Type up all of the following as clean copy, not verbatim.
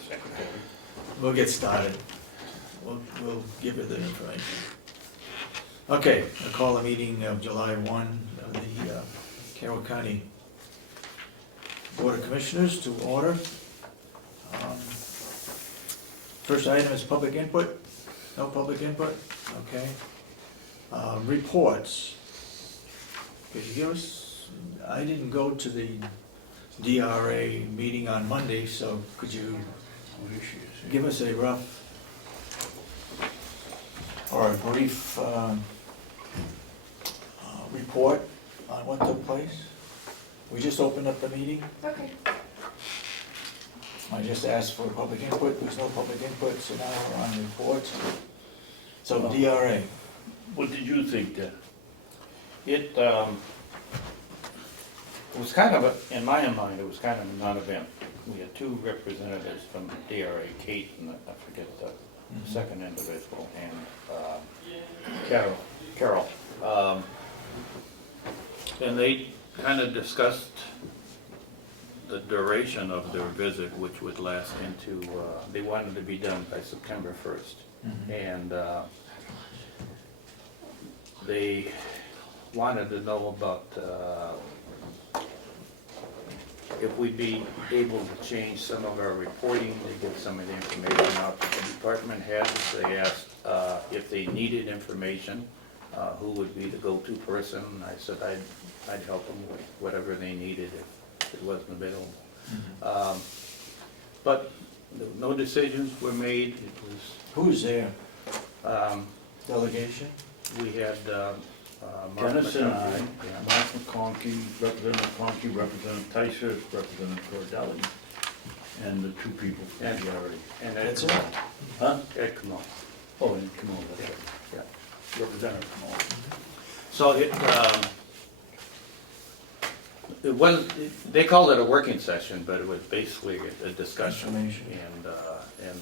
secretary. We'll get started. We'll give you the information. Okay, I call the meeting of July 1 of the Carroll County Board of Commissioners to order. First item is public input. No public input? Okay. Reports. Could you give us, I didn't go to the DRA meeting on Monday, so could you give us a rough or a brief report on what took place? We just opened up the meeting. Okay. I just asked for public input. There's no public input, so now we're on reports. So DRA. What did you think, Dan? It was kind of, in my mind, it was kind of a non-event. We had two representatives from the DRA, Kate and I forget the second individual, and Carroll. And they kind of discussed the duration of their visit, which would last into, they wanted to be done by September 1st. And they wanted to know about if we'd be able to change some of our reporting to get some of the information out to the department heads. They asked if they needed information, who would be the go-to person. I said I'd help them with whatever they needed if it wasn't available. But no decisions were made. It was Who's there? Delegation? we had Mark Dennis and I, McConkie, Mark McConkie, Representative McConkie, Representative Tyser, Representative Cordelli, and the two people from And- DRA. and Ed That's it? Comeau. Huh? Ed Comeau. Oh, and Comeau, that's right. Yeah. Representative Comeau. So it was, they called it a working session, but it was basically a discussion. Information. And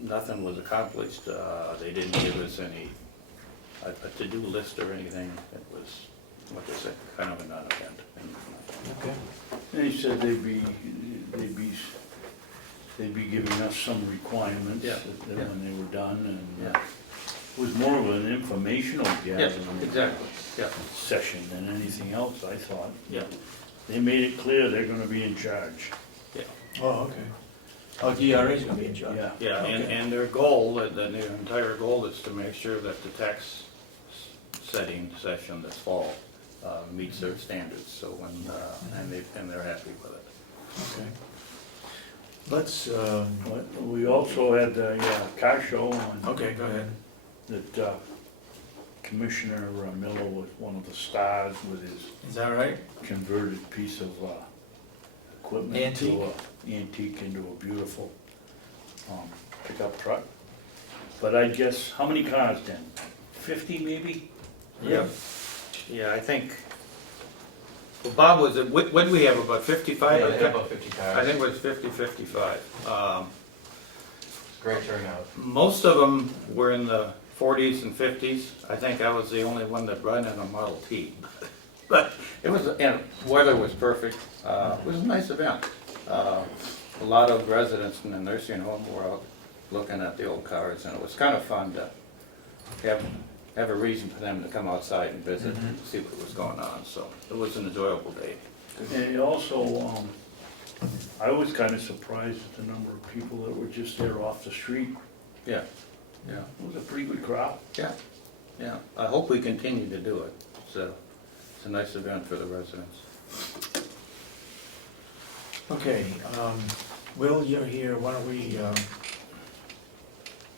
nothing was accomplished. They didn't give us any, a to-do list or anything. It was, like I said, kind of a non-event. Okay. And he said they'd be giving us some requirements Yeah, that yeah. when they were done, and Yeah, it was more of an informational yeah, gathering exactly, yeah, session than anything else, I thought. yeah, They made it clear they're gonna be in charge. yeah. Oh, okay. Oh, DRA's gonna be in charge? Yeah. Yeah, Okay. and their goal, their entire goal is to make sure that the tax setting session this fall meets their standards, so when, and they're happy with it. Okay. Let's, But we also had the car show on. okay, go ahead. That Commissioner Miller was one of the stars with his Is that right? converted piece of equipment. Antique? Antique into a beautiful pickup truck. But I guess, how many cars then? 50 maybe? Yeah. Yeah, I think, well, Bob was, what did we have, about 55? Yeah, they had about 50 cars. I think it was 50, 55. Great turnout. Most of them were in the 40s and 50s. I think I was the only one that ran in a Model T. But it was, and weather was perfect. It was a nice event. A lot of residents in the nursing home were out looking at the old cars, and it was kind of fun to have a reason for them to come outside and visit and see what was going on. So it was an enjoyable day. And also, I was kind of surprised at the number of people that were just there off the street. Yeah, yeah, It was a pretty good crowd. yeah, yeah. I hope we continue to do it. It's a nice event for the residents. Okay, Will, you're here. Why don't we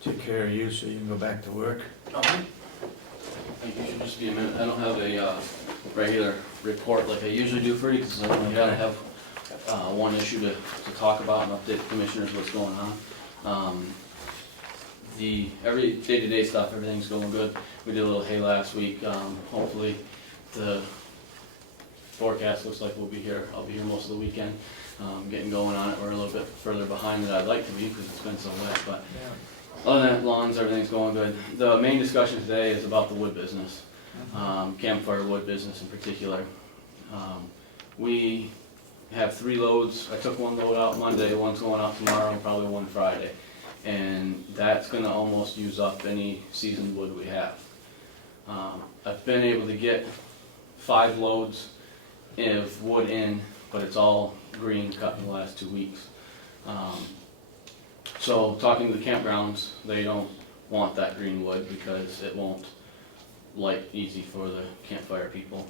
take care of you so you can go back to work? Alright. I think you should just be a minute. I don't have a regular report like I usually do for you, because I only gotta have one issue to talk about and update the commissioners what's going on. Every day-to-day stuff, everything's going good. We did a little hay last week. Hopefully the forecast looks like we'll be here. I'll be here most of the weekend, getting going on it. We're a little bit further behind than I'd like to be because it's been so wet, but other than that, lawns, everything's going good. The main discussion today is about the wood business, campfire wood business in particular. We have 3 loads. I took 1 load out Monday, one's going out tomorrow, and probably one Friday. And that's gonna almost use up any seasoned wood we have. I've been able to get 5 loads of wood in, but it's all green cut in the last 2 weeks. So talking to the campgrounds, they don't want that green wood because it won't light easy for the campfire people.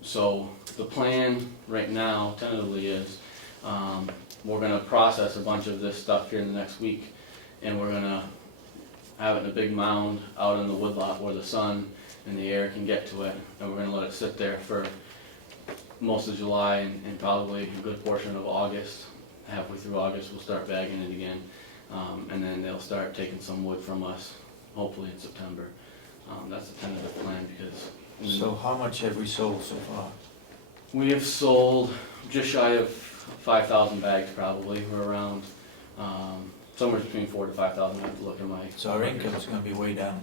So the plan right now tentatively is we're gonna process a bunch of this stuff here in the next week, and we're gonna have it in a big mound out in the woodlot where the sun and the air can get to it, and we're gonna let it sit there for most of July and probably a good portion of August. Halfway through August, we'll start bagging it again, and then they'll start taking some wood from us, hopefully in September. That's the tentative plan because So how much have we sold so far? we have sold just shy of 5,000 bags probably. We're around somewhere between 4,000 to 5,000. I have to look at my. So our income's gonna be way down.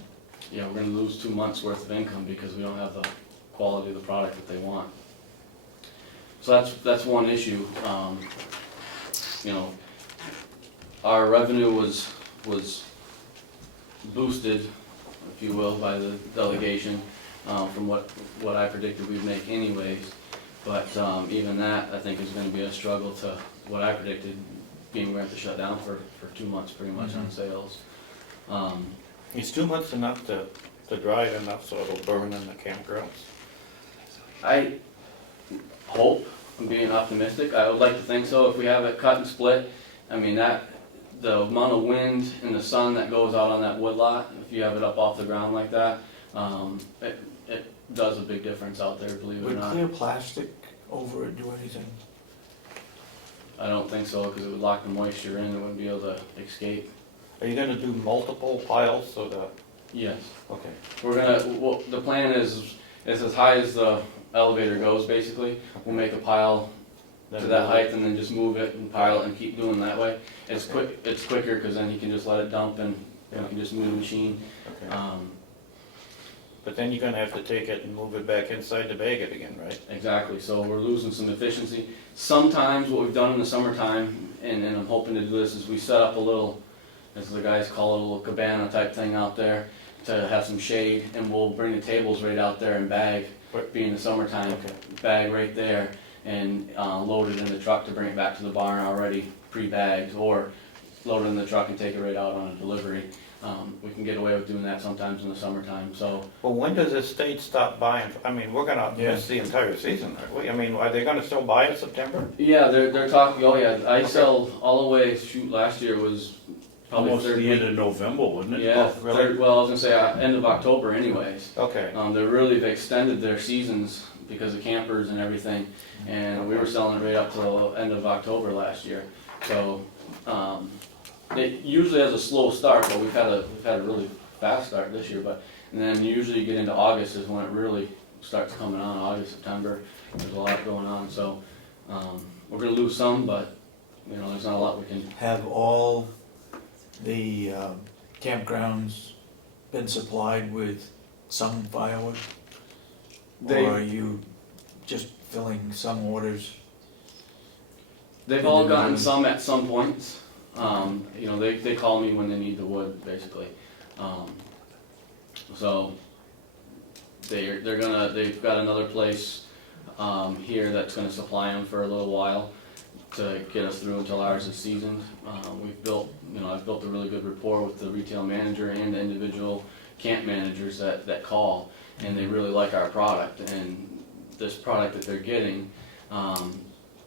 Yeah, we're gonna lose 2 months worth of income because we don't have the quality of the product that they want. So that's one issue. You know, our revenue was boosted, if you will, by the delegation from what I predicted we'd make anyways. But even that, I think, is gonna be a struggle to what I predicted, being we're gonna have to shut down for 2 months pretty much on sales. Is 2 months enough to dry it enough so it'll burn in the campgrounds? I hope, I'm being optimistic, I would like to think so. If we have it cut and split, I mean, the amount of wind and the sun that goes out on that wood lot, if you have it up off the ground like that, it does a big difference out there, believe it or Would not. clear plastic over it do anything? I don't think so, because it would lock the moisture in, it wouldn't be able to escape. Are you gonna do multiple piles so that, Yes. okay. We're gonna, well, the plan is as high as the elevator goes, basically. We'll make a pile to that height and then just move it and pile it and keep doing it that way. It's quicker, because then he can just let it dump and we can just move the machine. Okay. But then you're gonna have to take it and move it back inside to bag it again, right? Exactly, so we're losing some efficiency. Sometimes what we've done in the summertime, and I'm hoping to do this, is we set up a little, as the guys call it, a little cabana type thing out there to have some shade, and we'll bring the tables right out there and bag, being the summertime, Okay. bag right there and load it in the truck to bring it back to the barn already pre-bagged, or load it in the truck and take it right out on a delivery. We can get away with doing that sometimes in the summertime, so. Well, when does the state stop buying? I mean, we're gonna miss the entire season, aren't we? I mean, are they gonna still buy in September? Yeah, they're talking, oh yeah, I sell all the way, shoot, last year was probably Almost third the week. end of November, wasn't it? Yeah, Oh, really? well, I was gonna say, end of October anyways. Okay. They've extended their seasons because of campers and everything, and we were selling it right up till end of October last year. So, it usually has a slow start, but we've had a really fast start this year, and then usually you get into August is when it really starts coming on, August, September, there's a lot going on, so, we're gonna lose some, but, you know, there's not a lot we can. Have all the campgrounds been supplied with some firewood? They- Or are you just filling some orders? They've all gotten some at some points. You know, they call me when they need the wood, basically. So they've got another place here that's gonna supply them for a little while to get us through until ours is seasoned. I've built a really good rapport with the retail manager and the individual camp managers that call, and they really like our product and this product that they're getting.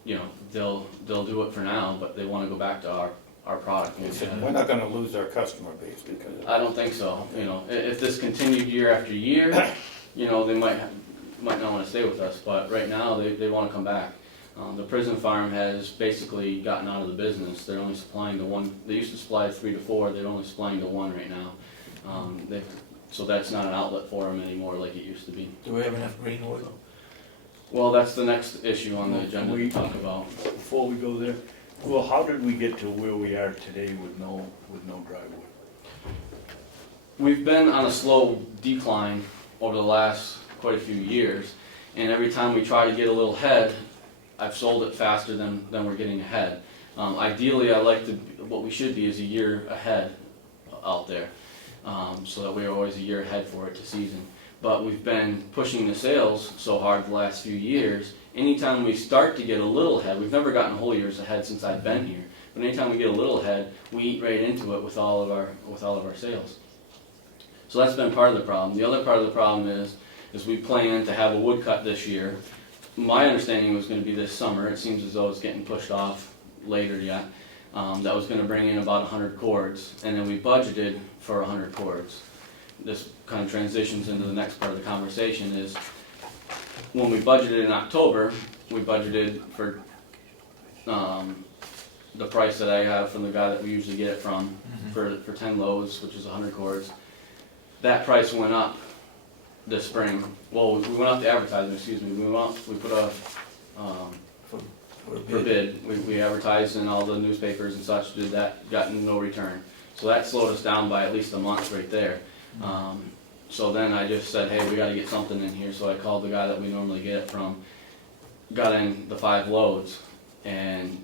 You know, they'll do it for now, but they wanna go back to our product. We're not gonna lose our customer base because of I don't think so, you know, if this continued year after year, you know, they might not wanna stay with us, but right now, they wanna come back. The prison farm has basically gotten out of the business, they're only supplying the one, they used to supply 3 to 4, they're only supplying the 1 right now. So that's not an outlet for them anymore like it used to be. Do we have enough greenwood? Well, that's the next issue on the agenda to talk about. Before we go there, well, how did we get to where we are today with no dry wood? We've been on a slow decline over the last quite a few years, and every time we try to get a little ahead, I've sold it faster than we're getting ahead. Ideally, I like to, what we should be is a year ahead out there, so that we're always a year ahead for it to season. But we've been pushing the sales so hard the last few years. Anytime we start to get a little ahead, we've never gotten a whole year's ahead since I've been here, but anytime we get a little ahead, we eat right into it with all of our sales. So that's been part of the problem. The other part of the problem is we plan to have a woodcut this year. My understanding was going to be this summer. It seems as though it's getting pushed off later yet. That was going to bring in about 100 cords, and then we budgeted for 100 cords. This kind of transitions into the next part of the conversation is when we budgeted in October, we budgeted for the price that I have from the guy that we usually get it from for 10 loads, which is 100 cords. That price went up this spring. Well, we went out to advertising, excuse me. We put a for bid. We advertised in all the newspapers and such, did that, got no return. So that slowed us down by at least a month right there. So then I just said, hey, we gotta get something in here, so I called the guy that we normally get it from, got in the 5 loads, and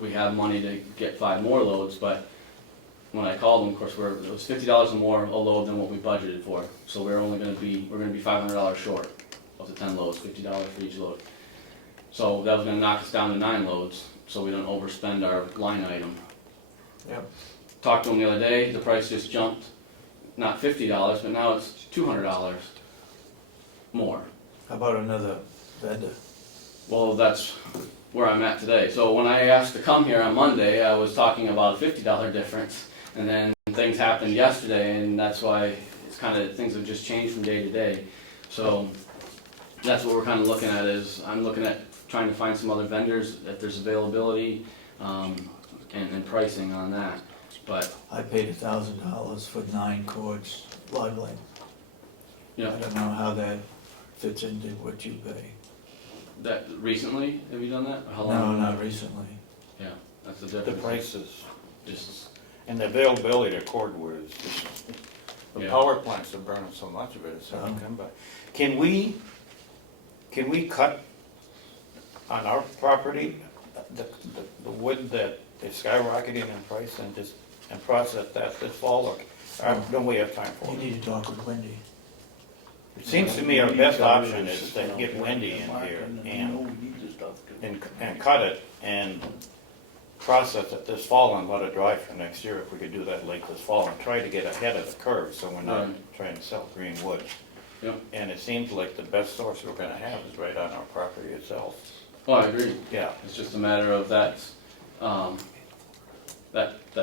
we have money to get 5 more loads, but when I called him, of course, it was $50 more a load than what we budgeted for, so we're gonna be $500 short of the 10 loads, $50 for each load. So that was gonna knock us down to 9 loads, so we don't overspend our line item. Yep. Talked to him the other day, the price just jumped, not $50, but now it's $200 more. How about another vendor? Well, that's where I'm at today. So when I asked to come here on Monday, I was talking about a $50 difference, and then things happened yesterday, and that's why it's kind of, things have just changed from day to day. So that's what we're kind of looking at, is I'm looking at trying to find some other vendors if there's availability, and pricing on that. But I paid $1,000 for 9 cords log length. yeah, I don't know how that fits into what you pay. that recently, have you done that? Or how No, long? not recently. Yeah, that's the The difference. prices, Just, and the availability of cordwood is just, the Yeah. power plants are burning so much of it, it's hard to come by. Can we cut on our property, the wood that is skyrocketing in price and process that this fall, or don't we have time for You it? need to talk with Wendy. It seems to me our best option is to get Wendy in here and cut it and process it this fall and let it dry for next year, if we could do that late this fall, and try to get ahead of the curve, so we're not Right. trying to sell green wood. Yep. And it seems like the best source we're gonna have is right on our property itself. oh, I agree. Yeah, It's just a matter of that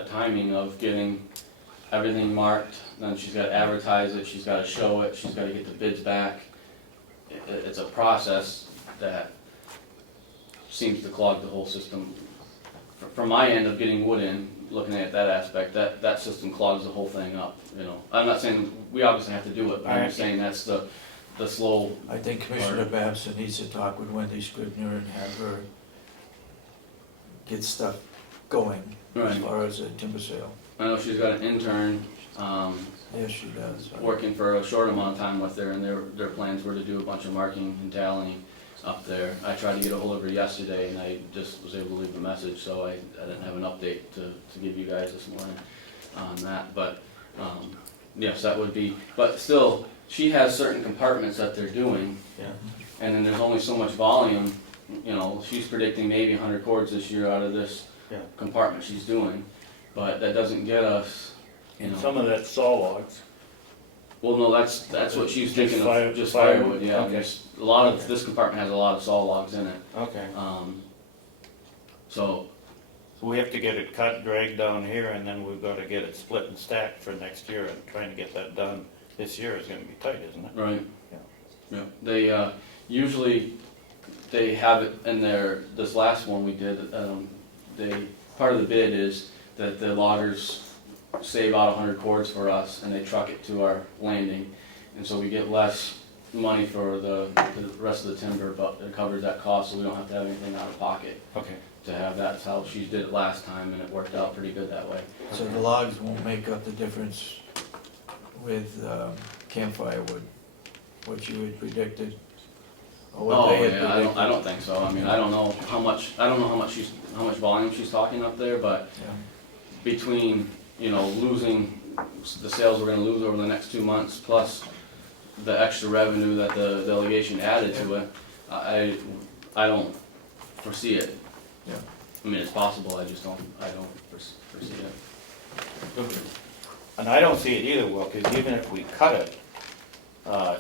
timing of getting everything marked, then she's gotta advertise it, she's gotta show it, she's gotta get the bids back. It's a process that seems to clog the whole system. From my end of getting wood in, looking at that aspect, that system clogs the whole thing up, you know. I'm not saying, we obviously have to do it, but I'm just saying that's the slow, I think Commissioner Babson needs to talk with Wendy Scribner and have her get stuff going as Right. far as a timber sale. I know she's got an intern, Yes, she does. working for a short amount of time with her, and their plans were to do a bunch of marking and tallying up there. I tried to get a hold of her yesterday, and I just was able to leave a message, so I didn't have an update to give you guys this morning on that, but, yes, that would be, but still, she has certain compartments that they're doing, yeah. and then there's only so much volume, you know, she's predicting maybe 100 cords this year out of this Yeah. compartment she's doing, but that doesn't get us, you And know. some of that saw logs. Well, no, that's what she's Just thinking fire- of, just firewood, firewood, yeah. okay. There's a lot of, this compartment has a lot of saw logs in it. Okay. So, So we have to get it cut, dragged down here, and then we've gotta get it split and stacked for next year, and trying to get that done this year is gonna be tight, isn't it? right. Yeah. Yeah, they, usually, they have it in their, this last one we did, part of the bid is that the loggers save out 100 cords for us, and they truck it to our landing, and so we get less money for the rest of the timber, but it covers that cost, so we don't have to have anything out of pocket Okay. to have that. That's how she did it last time, and it worked out pretty good that way. So the logs won't make up the difference with campfire wood, what you had predicted, Or what Oh, they had yeah, predicted? I don't think so. I mean, I don't know how much volume she's talking up there, but Yeah. between, you know, losing the sales we're gonna lose over the next 2 months, plus the extra revenue that the delegation added to it, I don't foresee it. Yeah. I mean, it's possible, I don't foresee it. And I don't see it either, Will, because even if we cut it,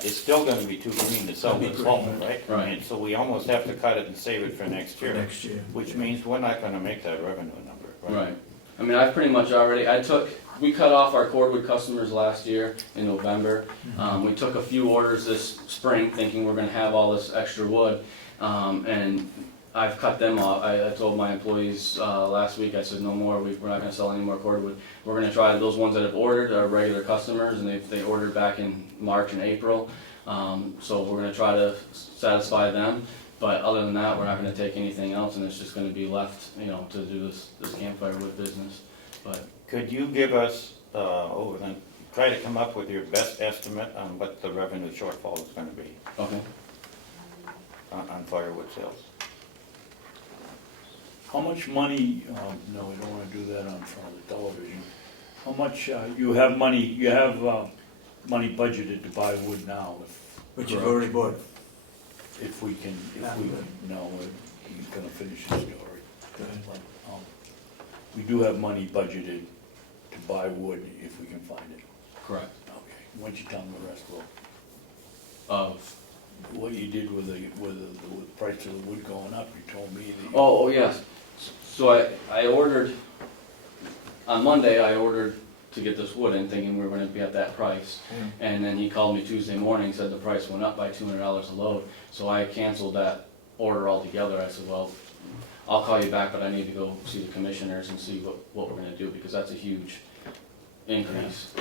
it's still gonna be too green to sell It'll be this green, fall, right? I right. mean, so we almost have to cut it and save it for next For year. next year. Which means we're not gonna make that revenue number, right? Right. I mean, I've pretty much already, we cut off our cordwood customers last year in November. We took a few orders this spring thinking we're gonna have all this extra wood. And I've cut them off. I told my employees, last week, I said, no more, we're not gonna sell any more cordwood. We're gonna try, those ones that have ordered are regular customers, and they ordered back in March and April. So we're gonna try to satisfy them. But other than that, we're not gonna take anything else, and it's just gonna be left, you know, to do this campfire wood business. But Could you give us, try to come up with your best estimate on what the revenue shortfall is gonna be okay. on firewood sales? How much money, no, we don't wanna do that on front of the television. How much, you have money budgeted to buy wood now, But you've already bought. if we can, no, he's gonna finish his story. Go ahead. We do have money budgeted to buy wood if we can find it. Correct. Okay, why don't you tell me the rest, Will? Of What you did with the price of the wood going up, you told me that. Oh, yes. So I ordered, on Monday, I ordered to get this wood in thinking we were gonna be at that price. And then he called me Tuesday morning, said the price went up by $200 a load. So I canceled that order altogether. I said, well, I'll call you back, but I need to go see the commissioners and see what we're gonna do, because that's a huge increase.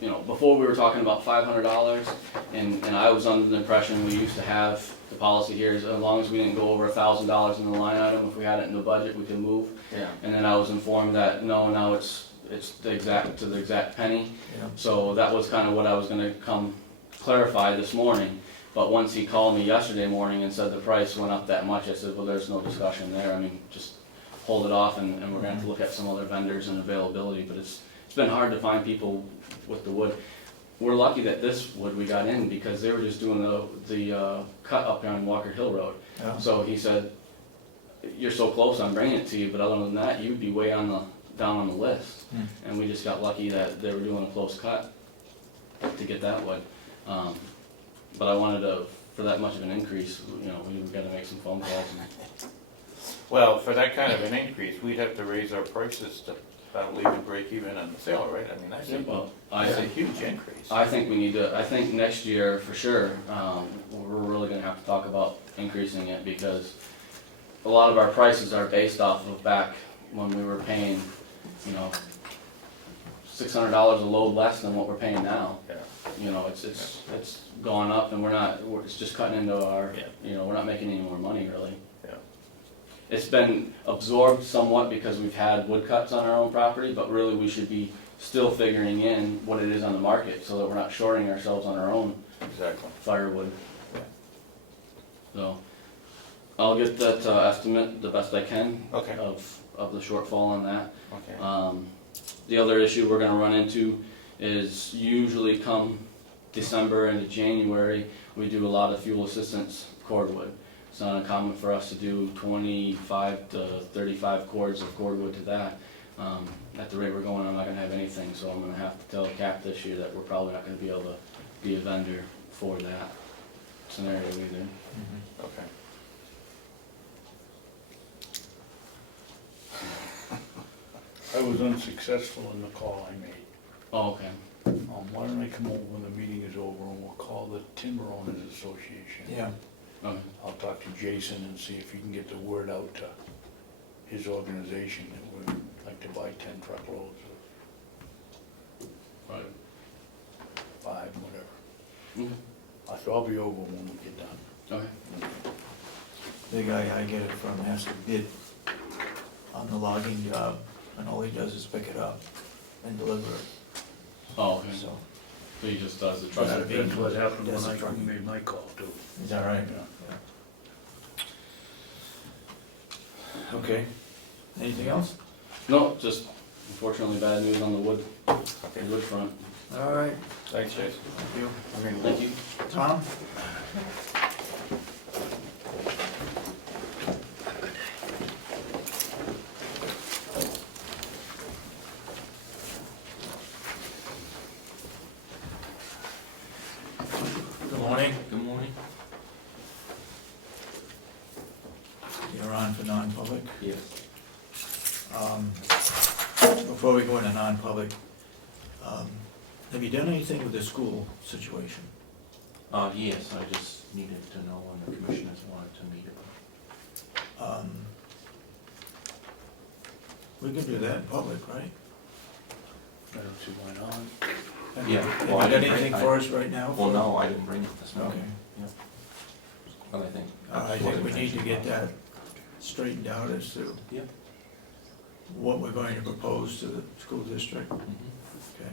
You know, before we were talking about $500, and I was under the impression we used to have, the policy here is as long as we didn't go over $1,000 in the line item, if we had it in the budget, we could move. Yeah. And then I was informed that, no, now it's the exact penny. Yeah. So that was kind of what I was gonna come clarify this morning. But once he called me yesterday morning and said the price went up that much, I said, well, there's no discussion there. I mean, just hold it off, and we're gonna have to look at some other vendors and availability, but it's been hard to find people with the wood. We're lucky that this wood we got in, because they were just doing the cut up there on Walker Hill Road. Yeah. So he said, you're so close, I'm bringing it to you, but other than that, you'd be way down on the list. And we just got lucky that they were doing a close cut to get that wood. But I wanted to, for that much of an increase, you know, we gotta make some phone calls. Well, for that kind of an increase, we'd have to raise our prices to about even break even on the sale, right? I mean, I think Well, that's a huge increase. I think we need to, I think next year, for sure, we're really gonna have to talk about increasing it, because a lot of our prices are based off of back when we were paying, you know, $600 a load less than what we're paying now. Yeah. You know, it's gone up, and it's just cutting into our, Yeah. you know, we're not making any more money, really. Yeah. It's been absorbed somewhat because we've had wood cuts on our own property, but really we should be still figuring in what it is on the market, so that we're not shorting ourselves on our own Exactly. firewood. Yeah. So, I'll get that estimate the best I can Okay. of the shortfall on that. Okay. The other issue we're gonna run into is usually come December into January, we do a lot of fuel assistance cordwood. It's not uncommon for us to do 25 to 35 cords of cordwood to that. At the rate we're going, I'm not gonna have anything, so I'm gonna have to tell CAP this year that we're probably not gonna be able to be a vendor for that scenario either. Okay. I was unsuccessful in the call I made. Oh, okay. Why don't I come over when the meeting is over, and we'll call the Timber Owners Association. Yeah. Okay. I'll talk to Jason and see if he can get the word out to his organization that we'd like to buy 10 truckloads or Right. 5, whatever. Okay. So I'll be over when we get done. Okay. The guy I get it from has to bid on the logging job, and all he does is pick it up and deliver it, Oh, okay. so. He just does the Does trust. it. That's what happened when That's I the truck. made my call too. Is that right? Yeah. Okay. Anything else? No, just unfortunately bad news on the wood front. All right, Thanks, Jason. thank you. Thank you. Tom? Good morning. Good morning. You're on for non-public. Yes. Before we go into non-public, have you done anything with the school situation? Yes, I just needed to know when the commissioners wanted to meet about. We can do that in public, right? I don't see why not. Have Yeah, you well, I got didn't anything bring- for us right now? Well, no, I didn't bring it this Okay. morning, but I think. I think we need to get that straightened out as to Yep. what we're going to propose to the school district. Mhm. Okay.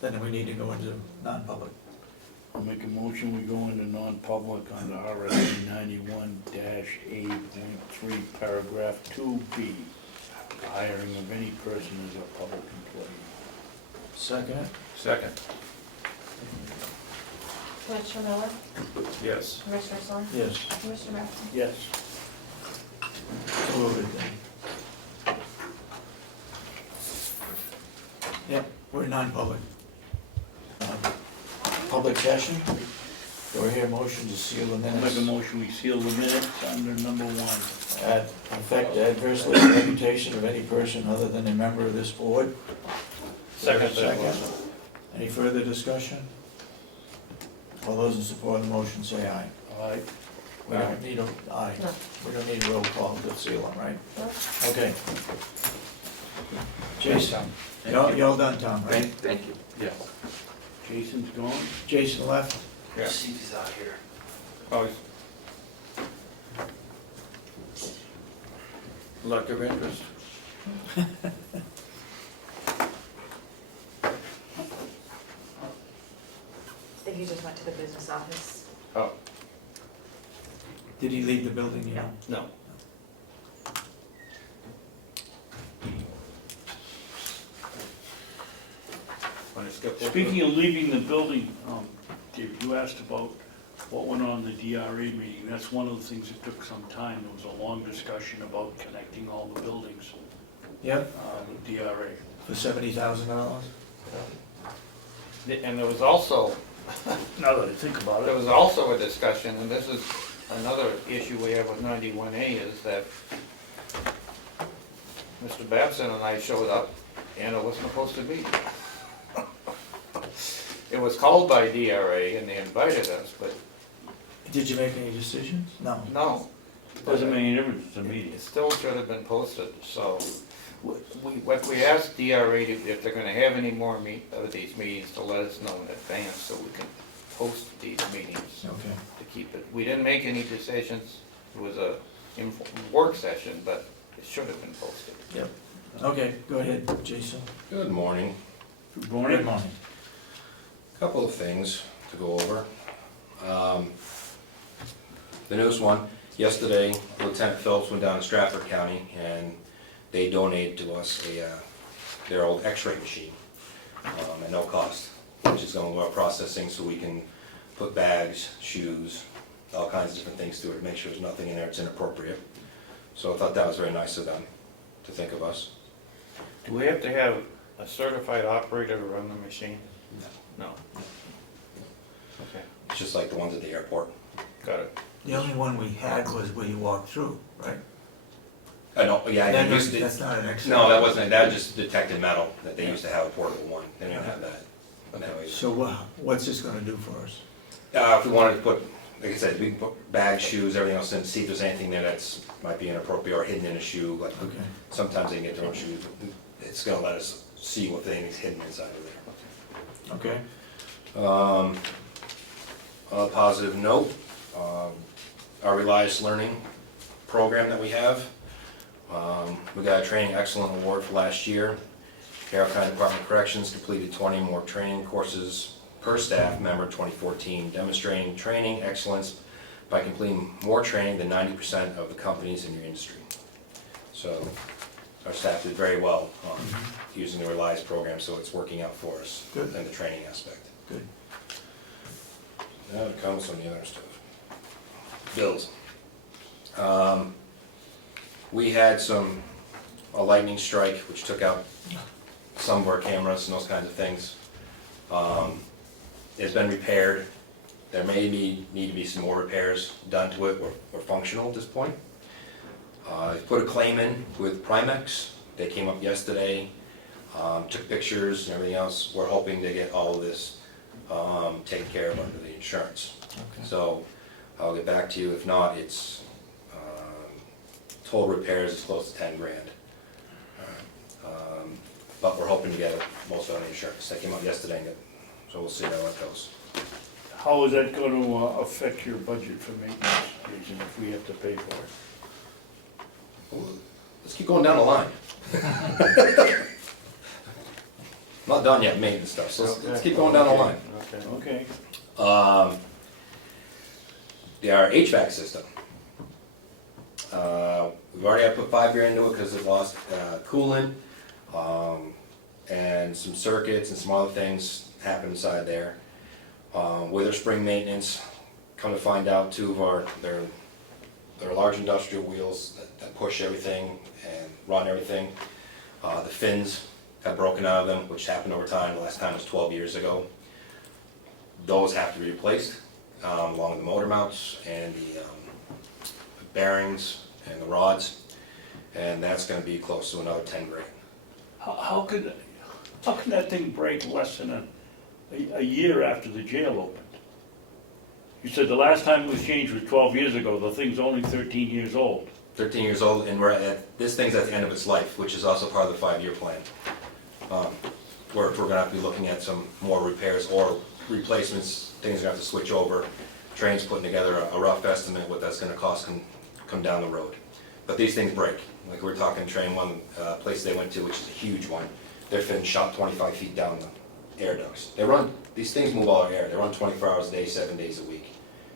Then we need to go into non-public. I'll make a motion, we go into non-public under RSA 91-A.3, paragraph 2B, hiring of any person as a public employee. Second? Second. Commissioner Miller, Yes. Commissioner Sorensen, Yes. Commissioner Babson. Yes. Voted then. Yep, we're non-public. Public session, do I hear a motion to seal the I'll make a minutes? motion, we seal the minutes under number 1. Affect adversely the reputation of any person other than a member of this board? Second. Any further discussion? All those in support of the motion say aye. All right. We don't need a, aye. No. We don't need a roll call to seal them, right? No. Okay. Jason, y'all done, Tom, right? Thank you. Yes. Jason's gone? Jason left? Yeah. See if he's out here. Oh, Look of interest. I think he just went to the business office. Oh, Did he leave the building yet? no. Want to skip over? Speaking of leaving the building, David, you asked about what went on in the DRA meeting. That's one of the things that took some time. There was a long discussion about connecting all the buildings Yep, with DRA. for $70,000? And there was also, Now that I think about there it, was also a discussion, and this is another issue we have with 91A, is that Mr. Babson and I showed up, and it wasn't supposed to be. It was called by DRA, and they invited us, but Did you make any decisions? No. no. doesn't make any difference, it's a meeting. It still should have been posted, so what we asked DRA, if they're gonna have any more of these meetings, to let us know in advance so we can post these meetings Okay. to keep it. We didn't make any decisions, it was a work session, but it should have been posted. Yep. Okay, go ahead, Jason. Good morning. Good Good morning. morning. Couple of things to go over. The newest one, yesterday Lieutenant Phelps went down to Stratford County and they donated to us their old x-ray machine at no cost, which is going to work processing so we can put bags, shoes, all kinds of different things through it to make sure there's nothing in there that's inappropriate. So I thought that was very nice of them to think of us. Do we have to have a certified operator to run the machine? No. Okay, It's just like the ones at the airport. got it. The only one we had was where you walked through, right? I don't, yeah, I used to. That's not an X-ray. No, that wasn't, that just detected metal, that they used to have a portable one, they didn't have that. Now we- So what's this gonna do for us? If we wanted to put, like I said, we can put bags, shoes, everything else in, see if there's anything there that's, might be inappropriate or hidden in a shoe, like, Okay. sometimes they can get their own shoes. It's gonna let us see what thing's hidden inside of there. Okay. On a positive note, our Reliance Learning program that we have, we got a Training Excellent Award for last year, Carroll County Department of Corrections completed 20 more training courses per staff member 2014, demonstrating training excellence by completing more training than 90% of the companies in your industry. So our staff did very well on using the Reliance program, so it's working out for us Good. in the training aspect. Good. Now it comes from the other stuff. Bills. We had a lightning strike which took out some of our cameras and those kinds of things. It's been repaired. There may need to be some more repairs done to it. We're functional at this point. I put a claim in with Primex. They came up yesterday, took pictures and everything else. We're hoping to get all of this taken care of under the insurance. Okay. So I'll get back to you. If not, it's total repairs is close to 10 grand. But we're hoping to get most of it on the insurance. They came up yesterday, so we'll see how that goes. How is that gonna affect your budget for maintenance, Jason, if we have to pay for it? Let's keep going down the line. Not done yet, maintenance stuff, so let's keep going down the line. Okay. Our HVAC system. We've already had to put $5 grand into it because it lost coolant, and some circuits and some other things happened inside there. With our spring maintenance, come to find out two of they're large industrial wheels that push everything and run everything. The fins have broken out of them, which happened over time. The last time was 12 years ago. Those have to be replaced, along with the motor mounts and the bearings and the rods, and that's gonna be close to another 10 grand. How can that thing break less than a year after the jail opened? You said the last time it was changed was 12 years ago, the thing's only 13 years old. 13 years old, and this thing's at the end of its life, which is also part of the 5-year plan. We're gonna have to be looking at some more repairs or replacements, things are gonna have to switch over. Train's putting together a rough estimate what that's gonna cost come down the road. But these things break. Like we're talking train one, place they went to, which is a huge one, their fin shot 25 feet down the air ducts. These things move all our air, they run 24 hours a day, 7 days a week.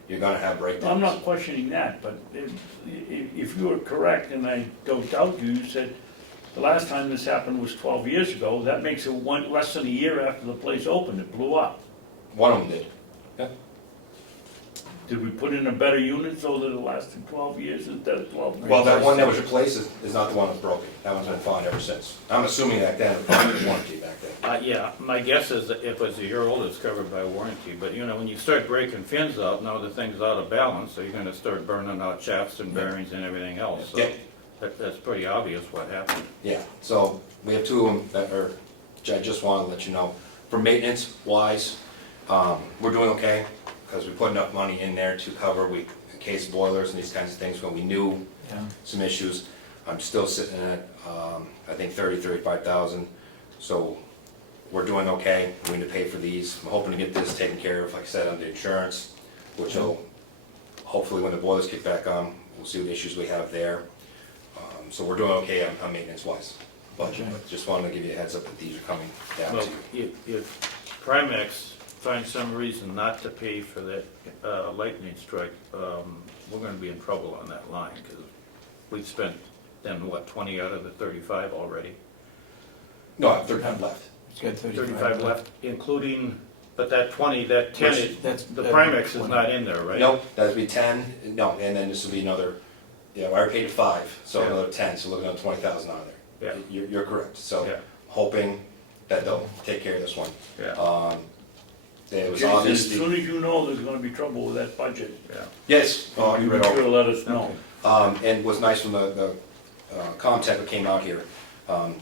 You're gonna have breakdowns. I'm not questioning that, but if you were correct, and I don't doubt you, you said the last time this happened was 12 years ago, that makes it less than a year after the place opened, it blew up. One of them did. Yeah. Did we put in a better unit so that it lasted 12 years instead of 12 years? Well, that one that was replaced is not the one that's broken. That one's been fine ever since. I'm assuming back then it was warranty back then. Yeah, my guess is that if it's a year old, it's covered by warranty, but you know, when you start breaking fins out, now the thing's out of balance, so you're gonna start burning out shafts and bearings and everything else, so Yeah. that's pretty obvious what happened. Yeah, so we have two of them that are, I just wanted to let you know. For maintenance wise, we're doing okay, because we put enough money in there to cover, in case boilers and these kinds of things, when we knew some issues. I'm still sitting at, I think 35,000, so we're doing okay. We need to pay for these. I'm hoping to get this taken care of, like I said, under insurance, which will, hopefully when the boilers kick back on, we'll see what issues we have there. So we're doing okay on maintenance wise. But just wanted to give you a heads up that these are coming down Well, to you. if Primex finds some reason not to pay for that lightning strike, we're gonna be in trouble on that line, because we've spent then, what, 20 out of the 35 already? No, I have 35 left. It's got 35 left, including, but that 20, that 10, That's- the that'd Primex be is not in there, right? Nope, that'd be 10, no, and then this will be another, I already paid 5, so Yeah. another 10, so looking at 20,000 out of there. Yeah. You're correct, so Yeah. hoping that they'll take care of this one. Yeah, It was Jason, as obviously, soon as you know there's gonna be trouble with that budget, yeah. yes, you you read be sure to over. let us know. And what's nice from the Comtech that came out here,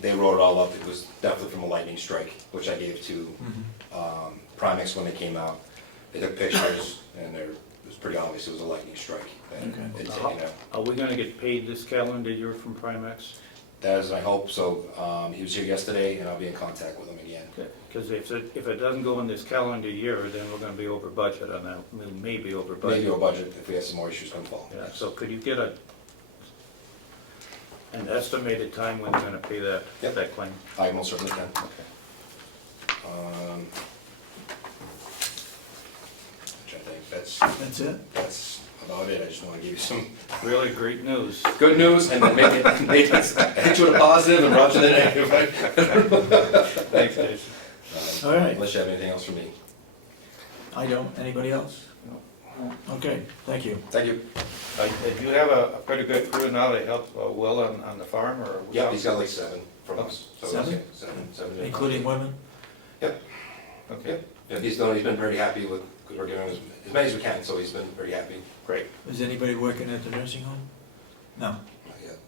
they wrote it all up, it was definitely from a lightning strike, which I gave to Primex when they came out. They took pictures, and it was pretty obvious it was a lightning strike. And Okay. it's, you know, Are we gonna get paid this calendar year from Primex? that is my hope, so he was here yesterday, and I'll be in contact with him again. Because if it doesn't go in this calendar year, then we're gonna be over budget on that, we may be over budget. Maybe our budget if we have some more issues come fall. Yeah, so could you get An estimated time when you're gonna pay that, Yep. that claim? I most certainly can. Okay. Which I think That's it? that's about it. I just wanna give you some Really great news. good news and then make it, hit you with a positive and brought you the negative. Thanks, Jason. All right. Unless you have anything else for me. I don't. Anybody else? Okay, thank you. Thank you. Do you have a pretty good crew now to help Will on the farm, or? Yeah, he's got like 7 from us. So Seven? yeah, seven. Including women? Okay, Yeah, he's been very happy with, because we're giving him as many as we can, so he's been very happy. great. Is anybody working at the nursing home? No? Not yet.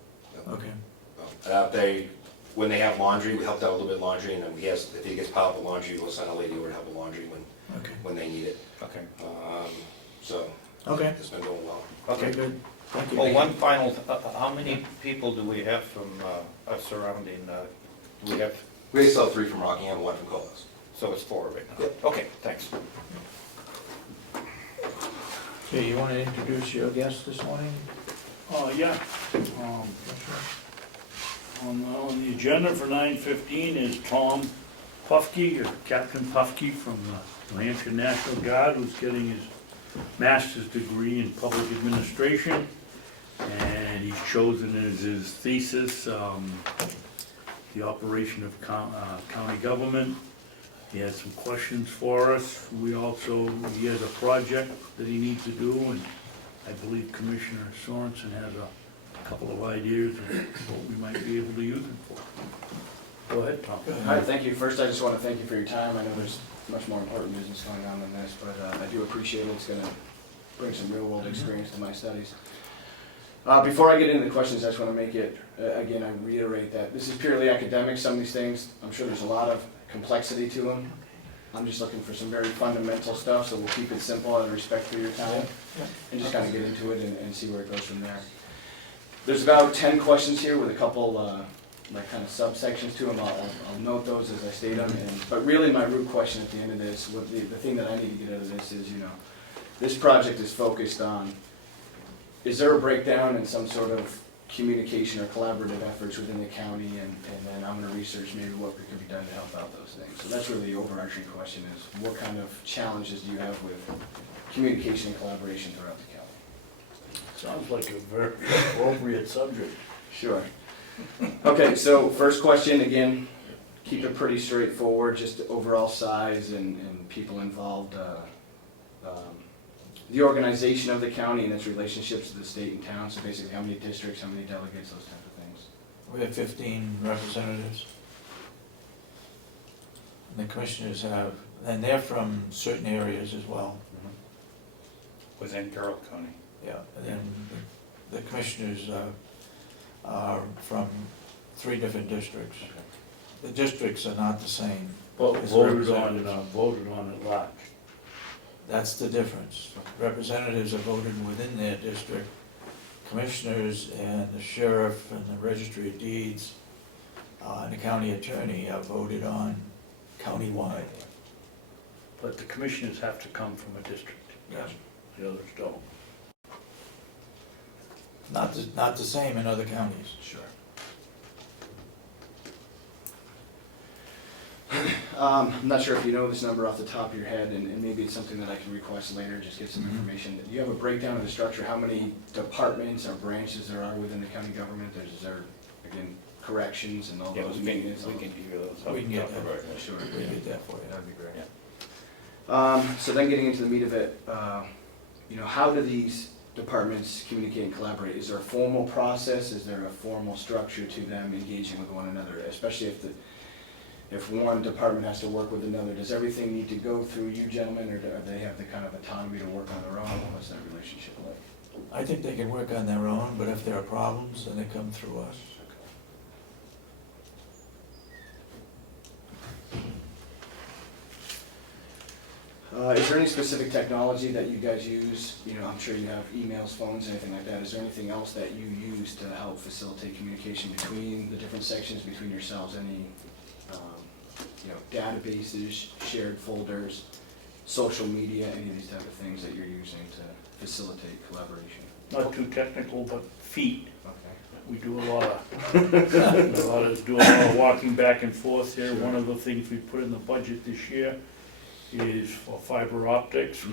No. Okay. When they have laundry, we helped out a little bit laundry, and then if he gets piled with laundry, we'll send a lady over to help with laundry Okay. when they need it. Okay. So Okay. it's been going well. Okay, good. Thank you. Well, one final, how many people do we have from surrounding, do we have, We still have 3 from Rockingham, 1 from Colas. so it's 4 right now? Yep. Okay, thanks. Okay, you want to introduce your guest this morning? Yeah. On the agenda for 9:15 is Tom Pufke, or Captain Pufke from the New Hampshire National Guard, who's getting his master's degree in public administration. And he's chosen as his thesis, the operation of county government. He has some questions for us. He has a project that he needs to do, and I believe Commissioner Sorensen has a couple of ideas of what we might be able to use him for. Go ahead, Tom. Hi, thank you. First, I just want to thank you for your time. I know there's much more important business going on than this, but I do appreciate it. It's going to bring some real-world experience to my studies. Before I get into the questions, I just want to make it, again, I reiterate that this is purely academic. Some of these things, I'm sure there's a lot of complexity to them. I'm just looking for some very fundamental stuff, so we'll keep it simple out of respect for your time, and just kind of get into it and see where it goes from there. There's about 10 questions here with a couple like kind of subsections to them. I'll note those as I state them. But really my root question at the end of this, the thing that I need to get out of this is, this project is focused on, is there a breakdown in some sort of communication or collaborative efforts within the county, and then I'm going to research maybe what could be done to help out those things. So that's really the overarching question, is what kind of challenges do you have with communication and collaboration throughout the county? Sounds like a very appropriate subject. Sure. Okay, so first question, again, keep it pretty straightforward, just overall size and people involved, the organization of the county and its relationships to the state and town, so basically how many districts, how many delegates, those types of things. We have 15 representatives. And the commissioners have, and they're from certain areas as well. Within Carroll County. Yeah, and then the commissioners are from 3 different districts. The districts are not the same. as Voted representatives. on at large. That's the difference. Representatives are voted within their district. Commissioners and the sheriff and the registry of deeds and the county attorney are voted on countywide. But the commissioners have to come from a district. Yes. The others don't. Not the same in other counties. Sure. I'm not sure if you know this number off the top of your head, and maybe it's something that I can request later, just get some information. Do you have a breakdown of the structure, how many departments or branches there are within the county government? Is there, again, corrections and all those maintenance? We can give you those. We can get that. Sure. We can get that for you. That'd be great. So then getting into the meat of it, how do these departments communicate and collaborate? Is there a formal process? Is there a formal structure to them engaging with one another? Especially if one department has to work with another, does everything need to go through you gentlemen, or do they have the kind of autonomy to work on their own? What's that relationship like? I think they can work on their own, but if there are problems, then they come through us. Is there any specific technology that you guys use? I'm sure you have emails, phones, anything like that. Is there anything else that you use to help facilitate communication between the different sections, between yourselves? Any, databases, shared folders, social media, any of these type of things that you're using to facilitate collaboration? Not too technical, but feet. Okay. We do a lot of walking back and forth here. One of the things we put in the budget this year is for fiber optics,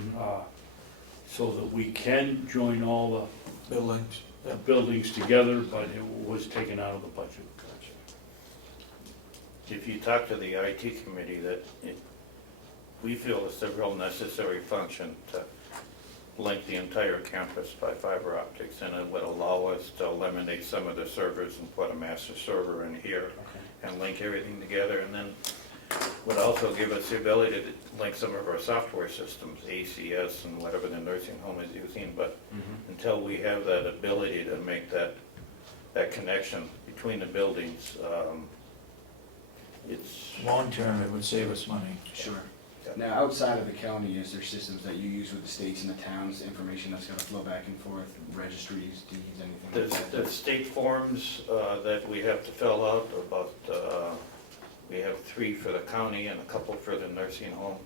so that we can join all Buildings. the buildings together, but it was taken out of the budget. If you talk to the IT committee, we feel it's a real necessary function to link the entire campus by fiber optics, and it would allow us to eliminate some of the servers and put a master server in here and link everything together, and then would also give us the ability to link some of our software systems, ACS and whatever the nursing home is using, but until we have that ability to make that connection between the buildings, it's, Long-term, it would save us money. Sure. Now, outside of the county, is there systems that you use with the states and the towns, information that's gonna flow back and forth, registries, deeds, anything like that? the state forms that we have to fill out about, we have 3 for the county and a couple for the nursing home.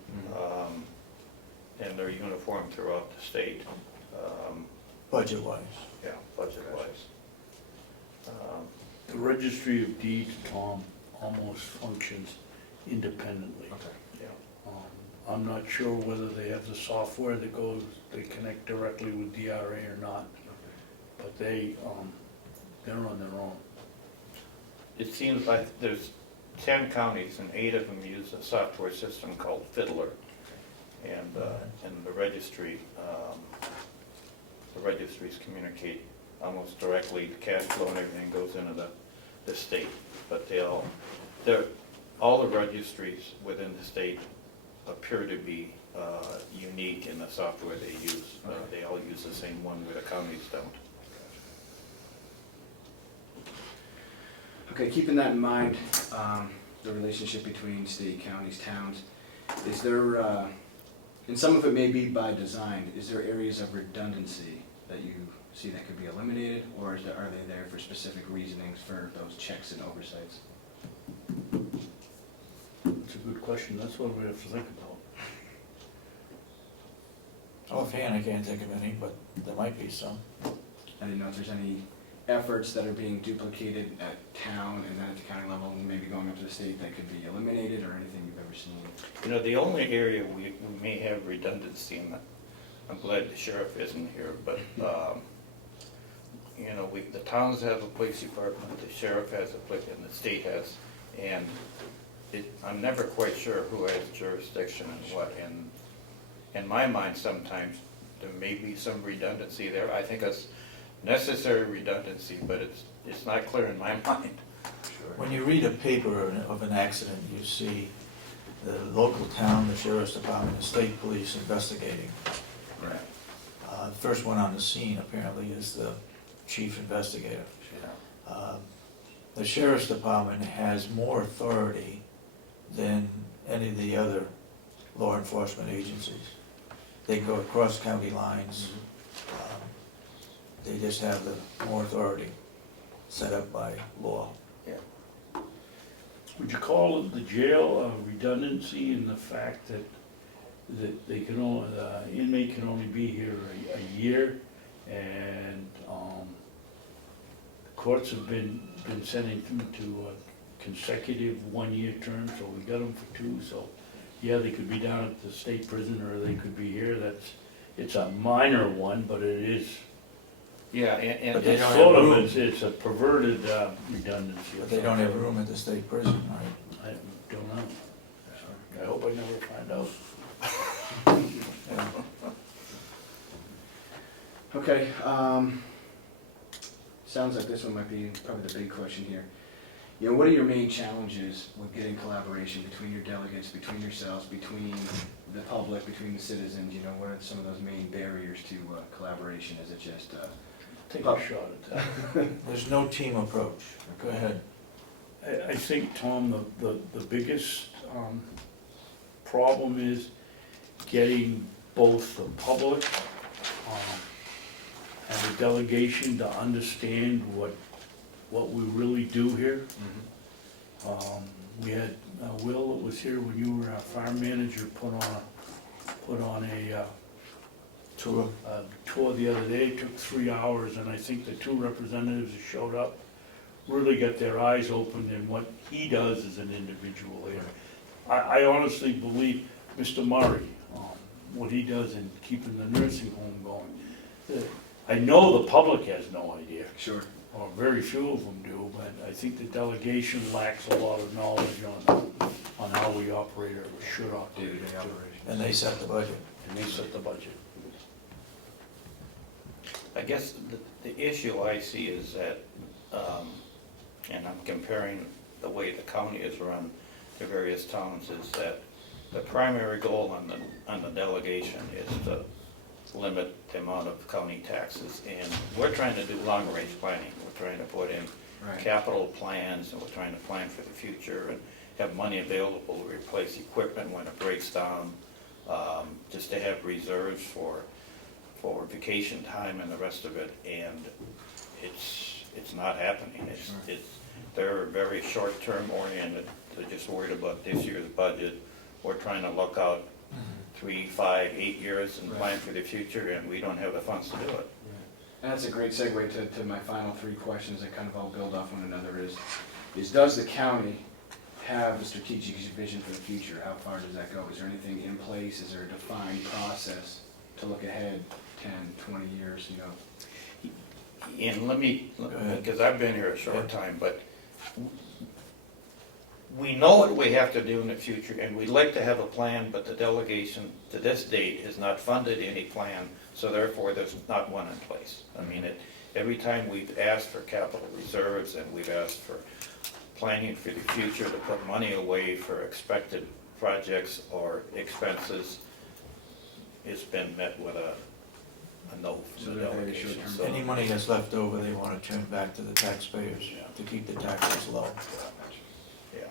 And they're uniform throughout the state, Budget-wise. yeah, budget-wise. The registry of deeds, Tom, almost functions independently. Okay. I'm not sure whether they have the software that they connect directly with DRA or not, but they're on their own. It seems like there's 10 counties and 8 of them use a software system called Fiddler. And the registries communicate almost directly, the cash flow and everything goes into the state. But all the registries within the state appear to be unique in the software they use. They all use the same one where the counties don't. Okay, keeping that in mind, the relationship between state, counties, towns, is there, and some of it may be by design, is there areas of redundancy that you see that could be eliminated, or are they there for specific reasonings for those checks and oversights? It's a good question, that's what we have to think about. Offhand, I can't think of any, but there might be some. I didn't know if there's any efforts that are being duplicated at town and then at the county level, and maybe going up to the state, that could be eliminated, or anything you've ever seen? You know, the only area we may have redundancy in, I'm glad the sheriff isn't here, but, you know, the towns have a police department, the sheriff has a police, and the state has, and I'm never quite sure who has jurisdiction and what, and in my mind, sometimes there may be some redundancy there. I think it's necessary redundancy, but it's not clear in my mind. When you read a paper of an accident, you see the local town, the sheriff's department, the state police investigating. Right. The first one on the scene apparently is the chief investigator. The sheriff's department has more authority than any of the other law enforcement agencies. They go across county lines. They just have the more authority set up by law. Would you call it the jail redundancy in the fact that they can only, the inmate can only be here a year, and the courts have been sending them to consecutive one-year terms, so we got them for 2, so yeah, they could be down at the state prison or they could be here. It's a minor one, but it is. Yeah, and But they It's don't sort have of, room. it's a perverted redundancy. But they don't have room at the state prison, right? I don't know. I hope I never find out. Yeah. Okay, sounds like this one might be probably the big question here. You know, what are your main challenges with getting collaboration between your delegates, between yourselves, between the public, between the citizens? You know, what are some of those main barriers to collaboration? Is it just, Take a shot at that. There's no team approach. Go ahead. I think, Tom, the biggest problem is getting both the public and the delegation to understand what we really do here. We had Will that was here when you were our farm manager put on tour. Tour the other day, took 3 hours, and I think the 2 representatives that showed up really got their eyes opened in what he does as an individual here. I honestly believe Mr. Murray, what he does in keeping the nursing home going. I know the public has no idea, Sure. or very few of them do, but I think the delegation lacks a lot of knowledge on how we operate or should operate. Day-to-day operation. And they set the budget. And they set the budget. I guess the issue I see is that, and I'm comparing the way the county is run to various towns, is that the primary goal on the delegation is to limit the amount of county taxes. And we're trying to do long-range planning. We're trying to put in Right. capital plans, and we're trying to plan for the future and have money available to replace equipment when it breaks down, just to have reserves for vacation time and the rest of it, and it's not happening. They're very short-term oriented. They're just worried about this year's budget. We're trying to look out 3, 5, 8 years and plan for the future, and we don't have the funds to do it. And that's a great segue to my final 3 questions that kind of all build off one another is does the county have a strategic vision for the future? How far does that go? Is there anything in place? Is there a defined process to look ahead 10, 20 years, you know? And let me, because I've been here a short time, but we know what we have to do in the future, and we'd like to have a plan, but the delegation to this date has not funded any plan, so therefore there's not one in place. I mean, every time we've asked for capital reserves and we've asked for planning for the future to put money away for expected projects or expenses, it's been met with a no So from the they're very delegation. short-term. So- Any money that's left over, they want to turn back to the taxpayers to keep the taxes low. Yeah.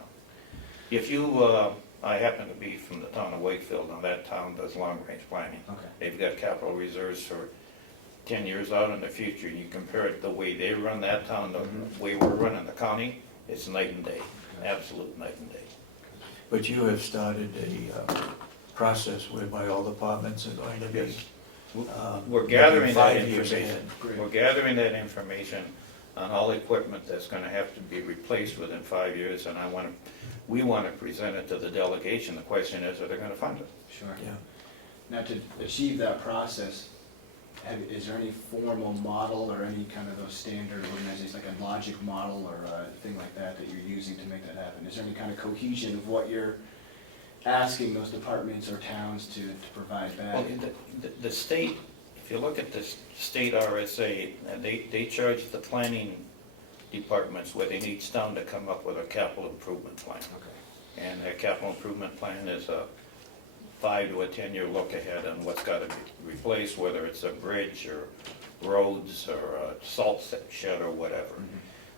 If you, I happen to be from the town of Wakefield, and that town does long-range planning. Okay. They've got capital reserves for 10 years out in the future, and you compare it the way they run that town, the way we're running the county, it's night and day, absolute night and day. But you have started a process whereby all departments are going to be. We're gathering that 5 years information. ahead. Great. We're gathering that information on all equipment that's gonna have to be replaced within 5 years, and we wanna present it to the delegation. The question is, are they gonna fund it? Sure. Yeah. Now, to achieve that process, is there any formal model or any kind of those standard organizations, like a logic model or a thing like that you're using to make that happen? Is there any kind of cohesion of what you're asking those departments or towns to provide back? Well, the state, if you look at the state RSA, they charge the planning departments with each town to come up with a capital improvement plan. Okay. And that capital improvement plan is a 5 to 10 year look ahead on what's got to be replaced, whether it's a bridge or roads or a salt shed or whatever.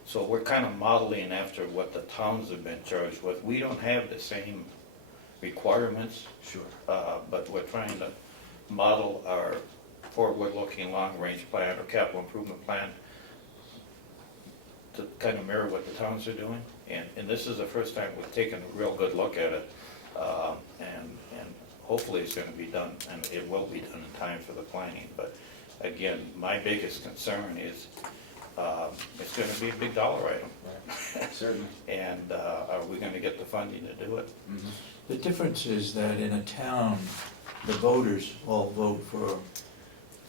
So we're kind of modeling after what the towns have been charged with. We don't have the same requirements, Sure. but we're trying to model our forward-looking long-range plan or capital improvement plan to kind of mirror what the towns are doing. And this is the first time we've taken a real good look at it. And hopefully it's going to be done, and it will be done in time for the planning. But again, my biggest concern is it's going to be a big dollar item. Right. Certainly. And are we going to get the funding to do it? Mhm. The difference is that in a town, the voters all vote for a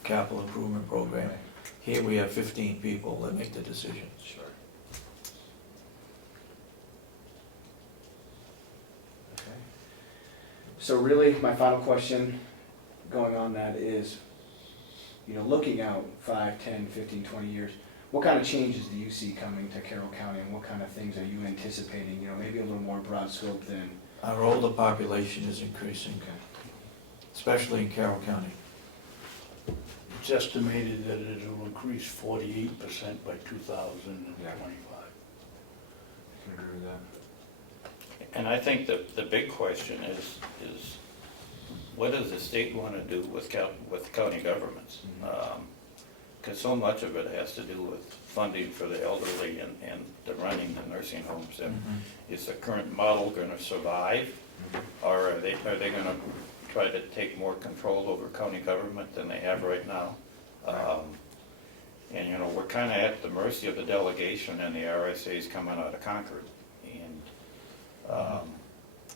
capital improvement program. Right. Here we have 15 people that make the decision. Sure. Okay. So really, my final question going on that is, looking out 5, 10, 15, 20 years, what kind of changes do you see coming to Carroll County, and what kind of things are you anticipating, maybe a little more broad scope than? Our older population is increasing, especially in Carroll County. It's estimated that it'll increase 48% by 2025. I can agree with that. And I think the big question is what does the state want to do with county governments? Because so much of it has to do with funding for the elderly and the running the nursing homes. And is the current model going to survive? Or are they going to try to take more control over county government than they have right now. And, you know, we're kind of at the mercy of the delegation and the RSA's coming out of Concord. And,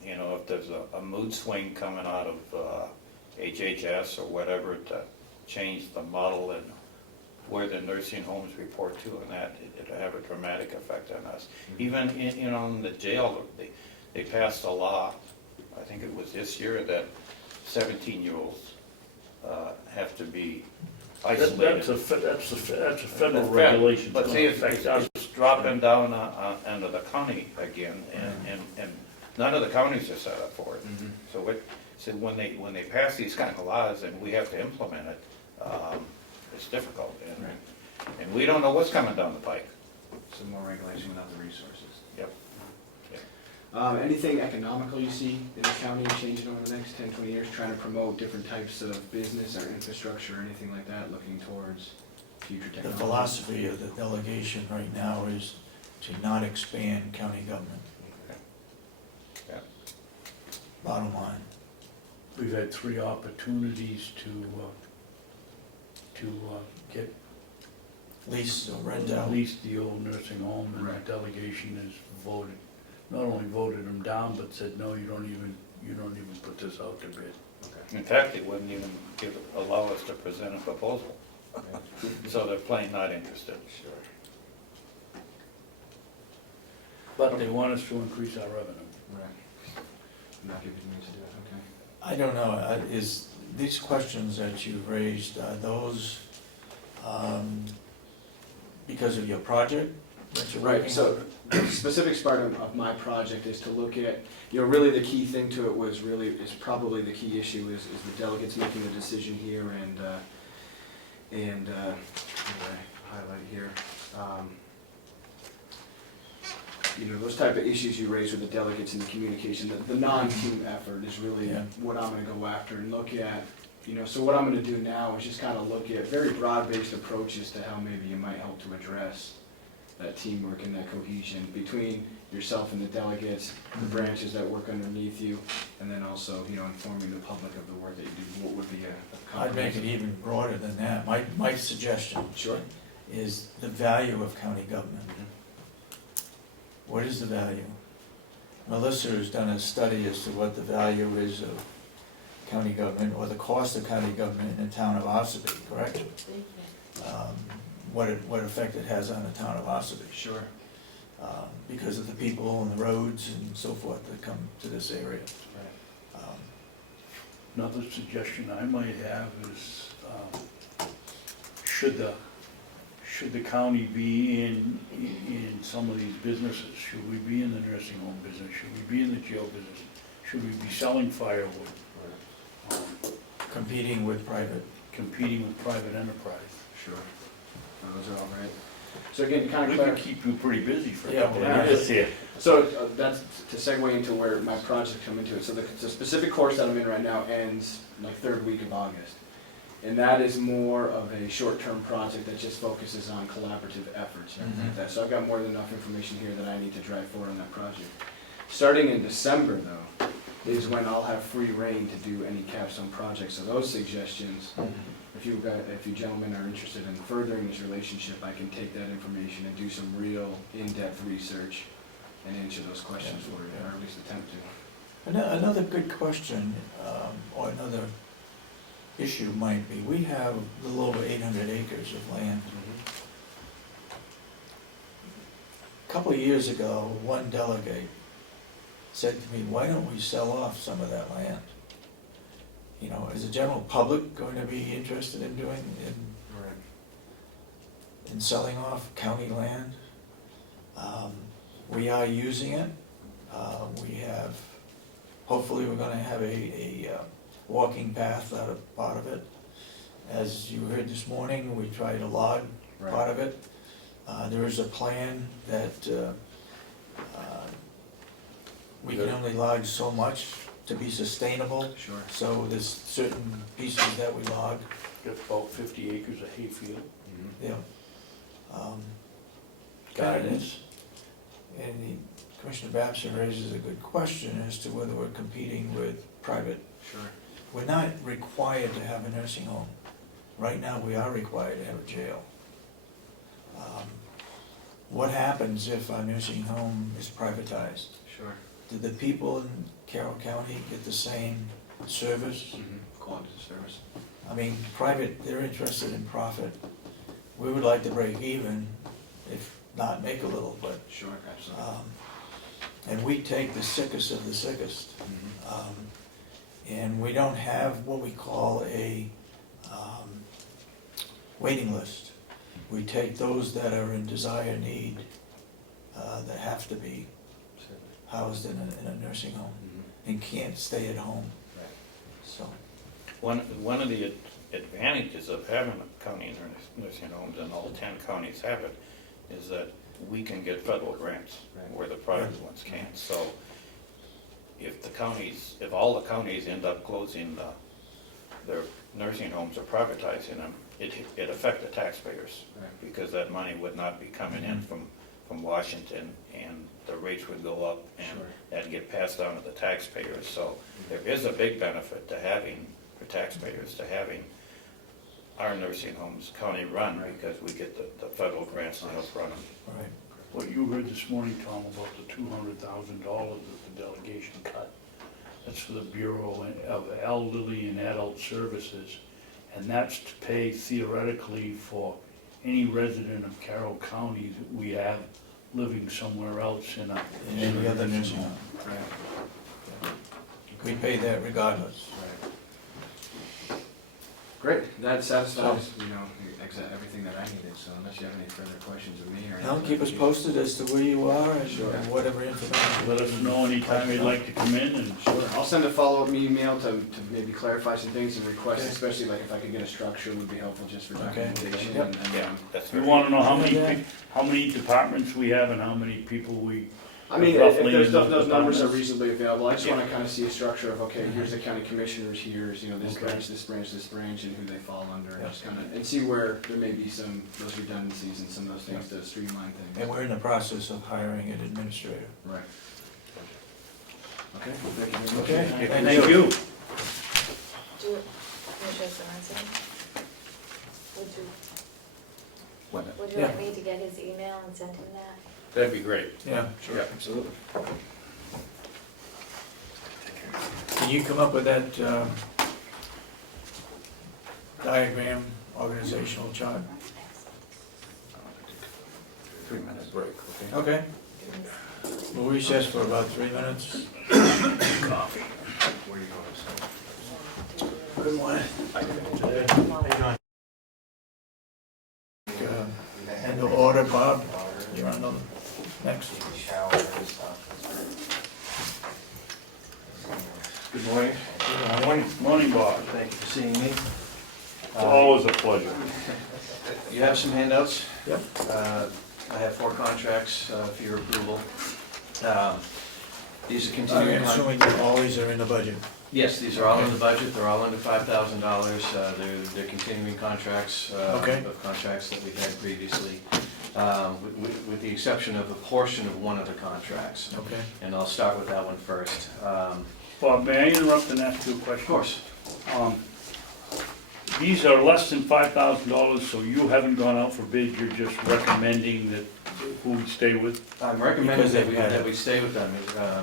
you know, if there's a mood swing coming out of HHS or whatever to change the model and where the nursing homes report to, and that, it'll have a dramatic effect on us. Even in, you know, in the jail, they passed a law, I think it was this year, that 17-year-olds have to be isolated. That's a federal That's regulation. But see, it's dropping down into the county again, and none of the counties are set up for it. So when they pass these kind of laws and we have to implement it, it's difficult. And we don't know what's coming down the pike. Some more regulation without the resources. Yep. Anything economical you see in the county changing over the next 10, 20 years, trying to promote different types of business or infrastructure or anything like that, looking towards future The technology? philosophy of the delegation right now is to not expand county government. Yeah. Bottom line. We've had 3 opportunities to get Lease or rent at out. least the old nursing home, and Right. the delegation has voted, not only voted them down, but said, no, you don't even put this out to bid. Okay. In fact, they wouldn't even allow us to present a proposal. So they're plain not interested. Sure. But they want us to increase our revenue. Right. Not giving me to do it, okay. I don't know, is, these questions that you've raised, are those because of your project that you're working Right, so the specific part of my project is to look at, you know, really the key thing to it was really, is probably the key issue is the delegates making a decision here and what do I highlight here? You know, those type of issues you raise with the delegates and the communication, the non-team effort is really Yeah. what I'm gonna go after and look at. You know, so what I'm gonna do now is just kind of look at very broad-based approaches to how maybe you might help to address that teamwork and that cohesion between yourself and the delegates, the branches that work underneath you, and then also, you know, informing the public of the work that you do. What would be a I'd make it even broader than that. My suggestion Sure. is the value of county government. What is the value? Melissa has done a study as to what the value is of county government, or the cost of county government in the town of Ossipee, correct? What effect it has on the town of Ossipee. Sure. Because of the people and the roads and so forth that come to this area. Another suggestion I might have is, should the county be in some of these businesses? Should we be in the nursing home business? Should we be in the jail business? Should we be selling firewood? Competing with private. Competing with private enterprise? Sure. Those are all right. So again, kind We of could keep you pretty busy for a Yeah, couple well, of years here. So that's to segue into where my project come into it. So the specific course that I'm in right now ends like 3rd week of August. And that is more of a short-term project that just focuses on collaborative efforts and everything like that. So I've got more than enough information here that I need to drive forward on that project. Starting in December though, is when I'll have free reign to do any capstone projects. So those suggestions, if you gentlemen are interested in furthering this relationship, I can take that information and do some real in-depth research and answer those questions for you, or at least attempt to. Another good question, or another issue might be, we have a little over 800 acres of land. A couple of years ago, one delegate said to me, why don't we sell off some of that land? You know, is the general public going to be interested in in selling off county land? We are using it. We have, hopefully we're gonna have a walking path out of it. As you heard this morning, we tried to log part of it. There is a plan that we can only log so much to be sustainable. Sure. So there's certain pieces that we log, Got about 50 acres of hayfield. you know. Gardens. And Commissioner Babson raises a good question as to whether we're competing with private Sure. we're not required to have a nursing home. Right now, we are required to have a jail. What happens if our nursing home is privatized? Sure. Do the people in Carroll County get the same service? Quality of service. I mean, private, they're interested in profit. We would like to break even, if not make a little, but, Sure, absolutely. and we take the sickest of the sickest. And we don't have what we call a waiting list. We take those that are in dire need, that have to be housed in a nursing home and can't stay at home. Right. So, One of the advantages of having a county nursing homes, and all 10 counties have it, is that we can get federal grants where the private ones can't. So if all the counties end up closing their nursing homes or privatizing them, it affect the taxpayers, because that money would not be coming in from Washington, and the rates would go up, and that'd get passed on to the taxpayers. So there is a big benefit to having, for taxpayers, to having our nursing homes county run, because we get the federal grants to help run them. right. What you heard this morning, Tom, about the $200,000 that the delegation cut, that's for the Bureau of Elderly and Adult Services, and that's to pay theoretically for any resident of Carroll County that we have living somewhere else in Any other nursing home. Right. We pay that regardless. Right. Great, that satisfies, everything that I needed, so unless you have any further questions of me or anything. Now, keep us posted as to where you are and Sure. whatever information. Let us know anytime you'd like to come in and. Sure, I'll send a follow-up email to maybe clarify some things and requests, Okay. especially like if I could get a structure would be helpful just for Okay. documentation. Yep. and, Yeah, that's We very. wanna know how many, Yeah. how many departments we have and how many people we. I mean, if roughly there's, in those those numbers are departments. reasonably available, I just Yeah. wanna kinda see a structure of, okay, here's the county commissioners, here's, this Okay. branch, this branch, this branch, and who they fall under, and Yeah. just kinda, and see where there may be those redundancies and some of those things to streamline And things. we're in the process of hiring an administrator. Right. Okay, well, thank you very much. Okay. Thank you. Do, Commissioner Sorensen, would you Yeah. like me to get his email and send him that? That'd be great. Yeah. Sure, absolutely. Can you come up with that diagram, organizational chart? 3-minute break, okay? Okay. We'll recess for about 3 minutes. Coffee. Where you going? Good morning. End of order, Bob. You're on the next. Good morning. Morning, Bob. Thank you for seeing me. It's always a pleasure. You have some handouts. Yep. I have 4 contracts for your approval. These are I'm continuing. assuming that all these are in the budget. Yes, these are all in the budget. They're all under $5,000. They're continuing contracts Okay. of contracts that we had previously, with the exception of a portion of one of the contracts. Okay. And I'll start with that one first. Bob, may I interrupt and ask you a question? Of course. These are less than $5,000, so you haven't gone out for bid, you're just recommending that who we stay with? I'm recommending Because they've had that it. we stay with them,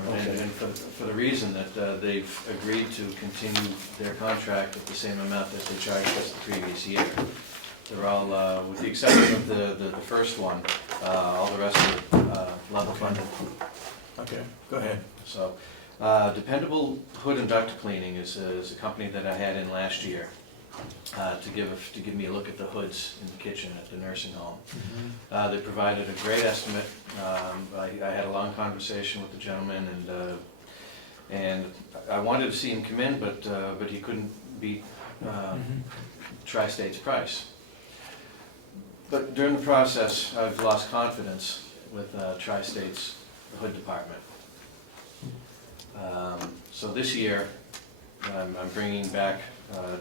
Okay. and for the reason that they've agreed to continue their contract at the same amount that they charged us the previous year. They're all, with the exception of the first one, all the rest are level funded. Okay, go ahead. So, Dependable Hood and Duct Cleaning is a company that I had in last year to give me a look at the hoods in the kitchen at the nursing home. They provided a great estimate. I had a long conversation with the gentleman, and I wanted to see him come in, but he couldn't beat Tri-State's price. But during the process, I've lost confidence with Tri-State's hood department. So this year, I'm bringing back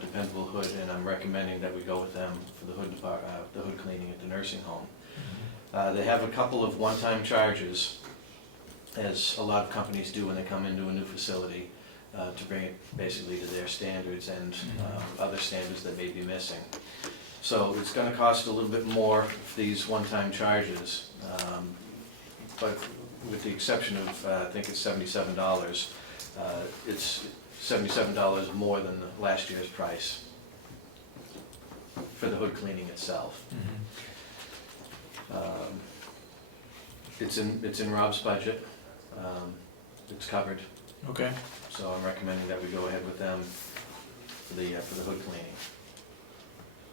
Dependable Hood, and I'm recommending that we go with them for the hood cleaning at the nursing home. They have a couple of one-time charges, as a lot of companies do when they come into a new facility. to bring it basically to their standards and other standards that may be missing. So it's gonna cost a little bit more for these one-time charges, but with the exception of, I think it's $77, it's $77 more than the last year's price for the hood cleaning itself. It's in Rob's budget, it's covered, Okay. so I'm recommending that we go ahead with them for the hood cleaning.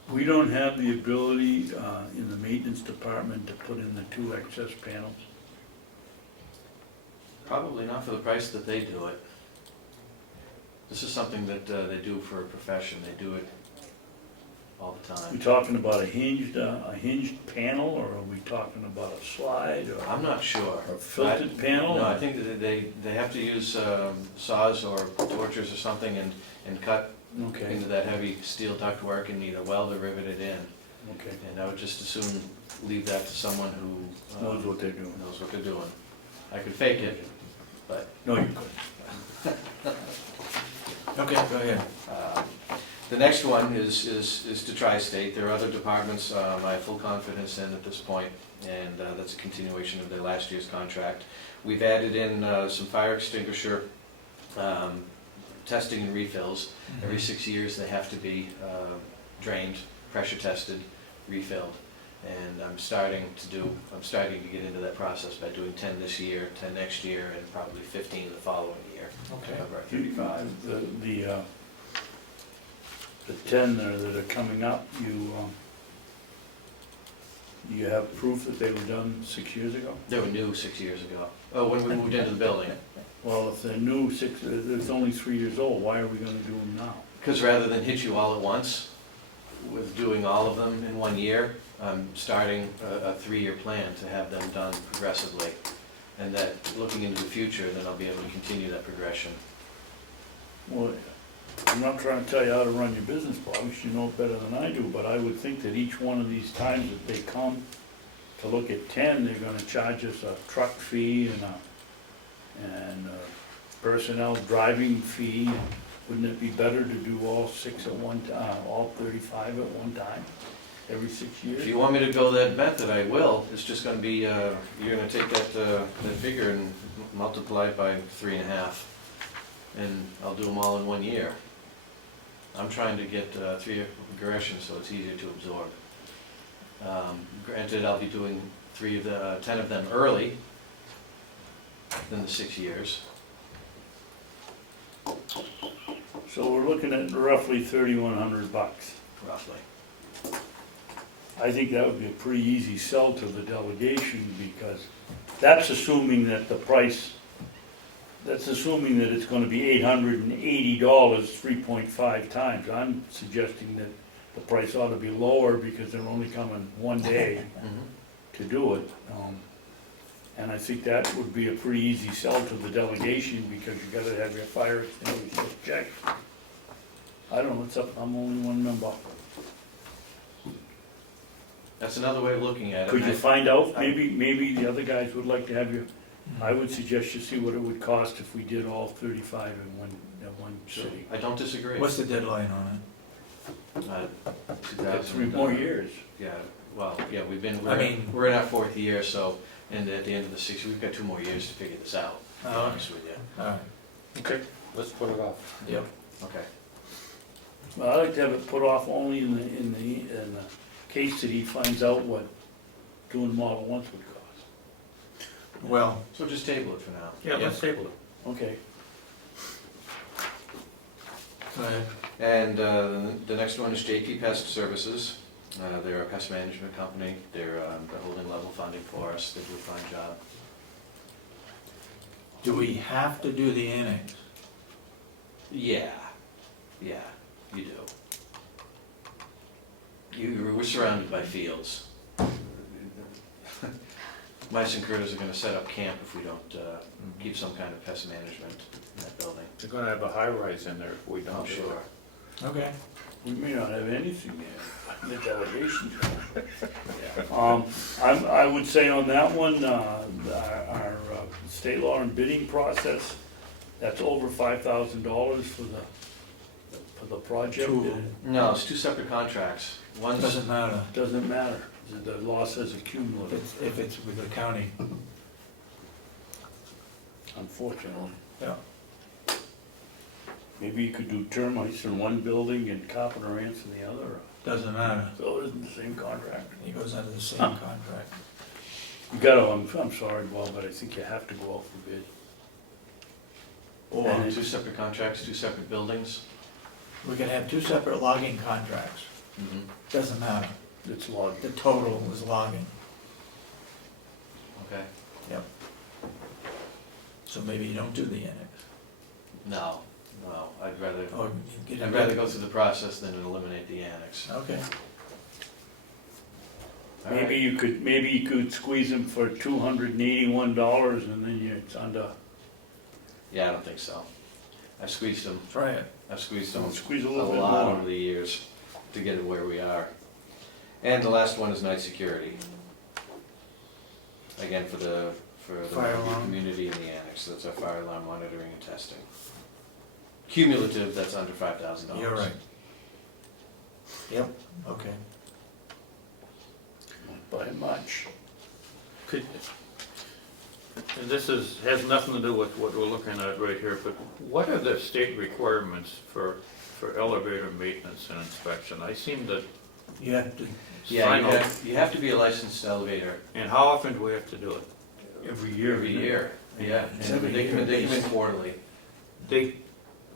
We don't have the ability in the maintenance department to put in the 2 excess panels. Probably not for the price that they do it. This is something that they do for a profession, they do it all the We time. talking about a hinged panel, or are we talking about a slide, or I'm not sure. a filtered panel? No, I think that they have to use saws or torches or something and cut Okay, into that heavy steel ductwork and either weld or rivet it in. okay, And I would just as soon leave that to someone who knows what they're doing. knows what they're doing. I could fake it, but No, you couldn't. Okay, go ahead. the next one is to Tri-State. There are other departments I have full confidence in at this point, and that's a continuation of their last year's contract. We've added in some fire extinguisher testing and refills. Every 6 years, they have to be drained, pressure tested, refilled. And I'm starting to get into that process by doing 10 this year, 10 next year, and probably 15 the following year. Okay. Of our 35. The 10 there that are coming up, you have proof that they were done 6 years ago? They were new 6 years ago. Oh, when we moved into the building. Well, if they're new, it's only 3 years old, why are we gonna do them now? Because rather than hit you all at once with doing all of them in 1 year, I'm starting a 3-year plan to have them done progressively. And that, looking into the future, then I'll be able to continue that progression. Well, I'm not trying to tell you how to run your business, Bob, you know it better than I do, but I would think that each one of these times that they come to look at 10, they're gonna charge us a truck fee and a personnel driving fee. Wouldn't it be better to do all 6 at one time, all 35 at one time, every 6 years? If you want me to go that method, I will. It's just gonna be, you're gonna take that figure and multiply it by 3.5, and I'll do them all in 1 year. I'm trying to get 3-year progression so it's easier to absorb. Granted, I'll be doing 10 of them early than the 6 years. So we're looking at roughly $3,100. Roughly. I think that would be a pretty easy sell to the delegation, because that's assuming that the price, that's assuming that it's gonna be $880, 3.5 times. I'm suggesting that the price ought to be lower because they're only coming 1 day to do it. And I think that would be a pretty easy sell to the delegation, because you gotta have your fire extinguisher checked. I don't know, it's up, I'm only one member. That's another way of looking at it. Could you find out, maybe the other guys would like to have you, I would suggest you see what it would cost if we did all 35 in one city. I don't disagree. What's the deadline on Got 2000. 3 more years. Yeah, well, yeah, I mean- we're in our 4th year, so, and at the end of the 6th, we've got 2 more years to figure this out, to be Oh, honest with you. it? All right. Okay, let's put it off. Yep. Okay. Well, I'd like to have it put off only in the case that he finds out what doing them all at once would cost. Well, So just table it for now. yeah, let's table it. Okay. Go ahead. And the next one is JP Pest Services. They're a pest management company. They're holding level funding for us. They do a fine job. Do we have to do the annex? Yeah, you do. We're surrounded by fields. Mice and critters are gonna set up camp if we don't keep some kind of pest management in that building. They're gonna have a high rise in there if we I'm don't do it. sure. Okay. We may not have anything there, the delegation. Yeah. I would say on that one, our state law and bidding process That's over $5,000 for the project? Two. No, it's two separate contracts. One's, Doesn't matter Doesn't matter, the law says accumulative, if it's with the county. unfortunately. Yeah. Maybe you could do termites in one building and carpenter ants in the other, Doesn't matter. so it isn't the same contract. He goes under the same Huh. contract. You gotta, I'm sorry, Bob, but I think you have to go out for bid. Or two separate contracts, two separate buildings. we can have two separate logging contracts. Doesn't matter. It's logged. The total is logging. Okay. So maybe you don't do the annex. No, I'd rather, Or get it I'd rather go through the process than eliminate the annex. Okay. All right. Maybe you could squeeze them for $281 and then it's under, Yeah, I don't think so. I've squeezed them, Try it. squeeze a a little bit lot more. over the years to get it where we are. And the last one is night security. Again, for the Fire alarm. community in the annex, so that's our fire alarm monitoring and testing. Cumulative, that's under $5,000. You're right. Yep, okay. Not by much. Could, and this has nothing to do with what we're looking at right here, but what are the state requirements for elevator maintenance and inspection? I seem to You have to, Yeah, sign off. you have to be a licensed elevator And how often do we have to do it? Every year. every year. Yeah, It's and every they come year, they come in it's- quarterly.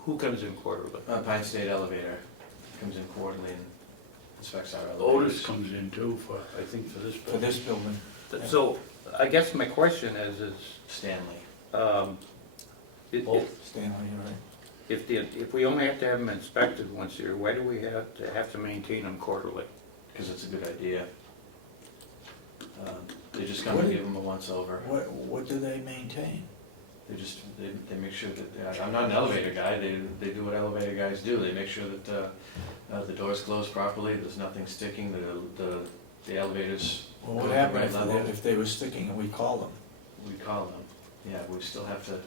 Who comes in quarterly? Pine State Elevator comes in quarterly and inspects our Otis elevators. comes in too for, I think for this for building. this building. So, I guess my question is, Stanley. Both. Stanley, you're right. if we only have to have them inspected once a year, why do we have to maintain them quarterly? Because it's a good idea. They just come and give them a once over. What do they maintain? They make sure that, I'm not an elevator guy, they do what elevator guys do. They make sure that the doors close properly, there's nothing sticking, the elevators. Well, go what at the happened right level. if they were sticking and we call them? We call them. Yeah, we still have to.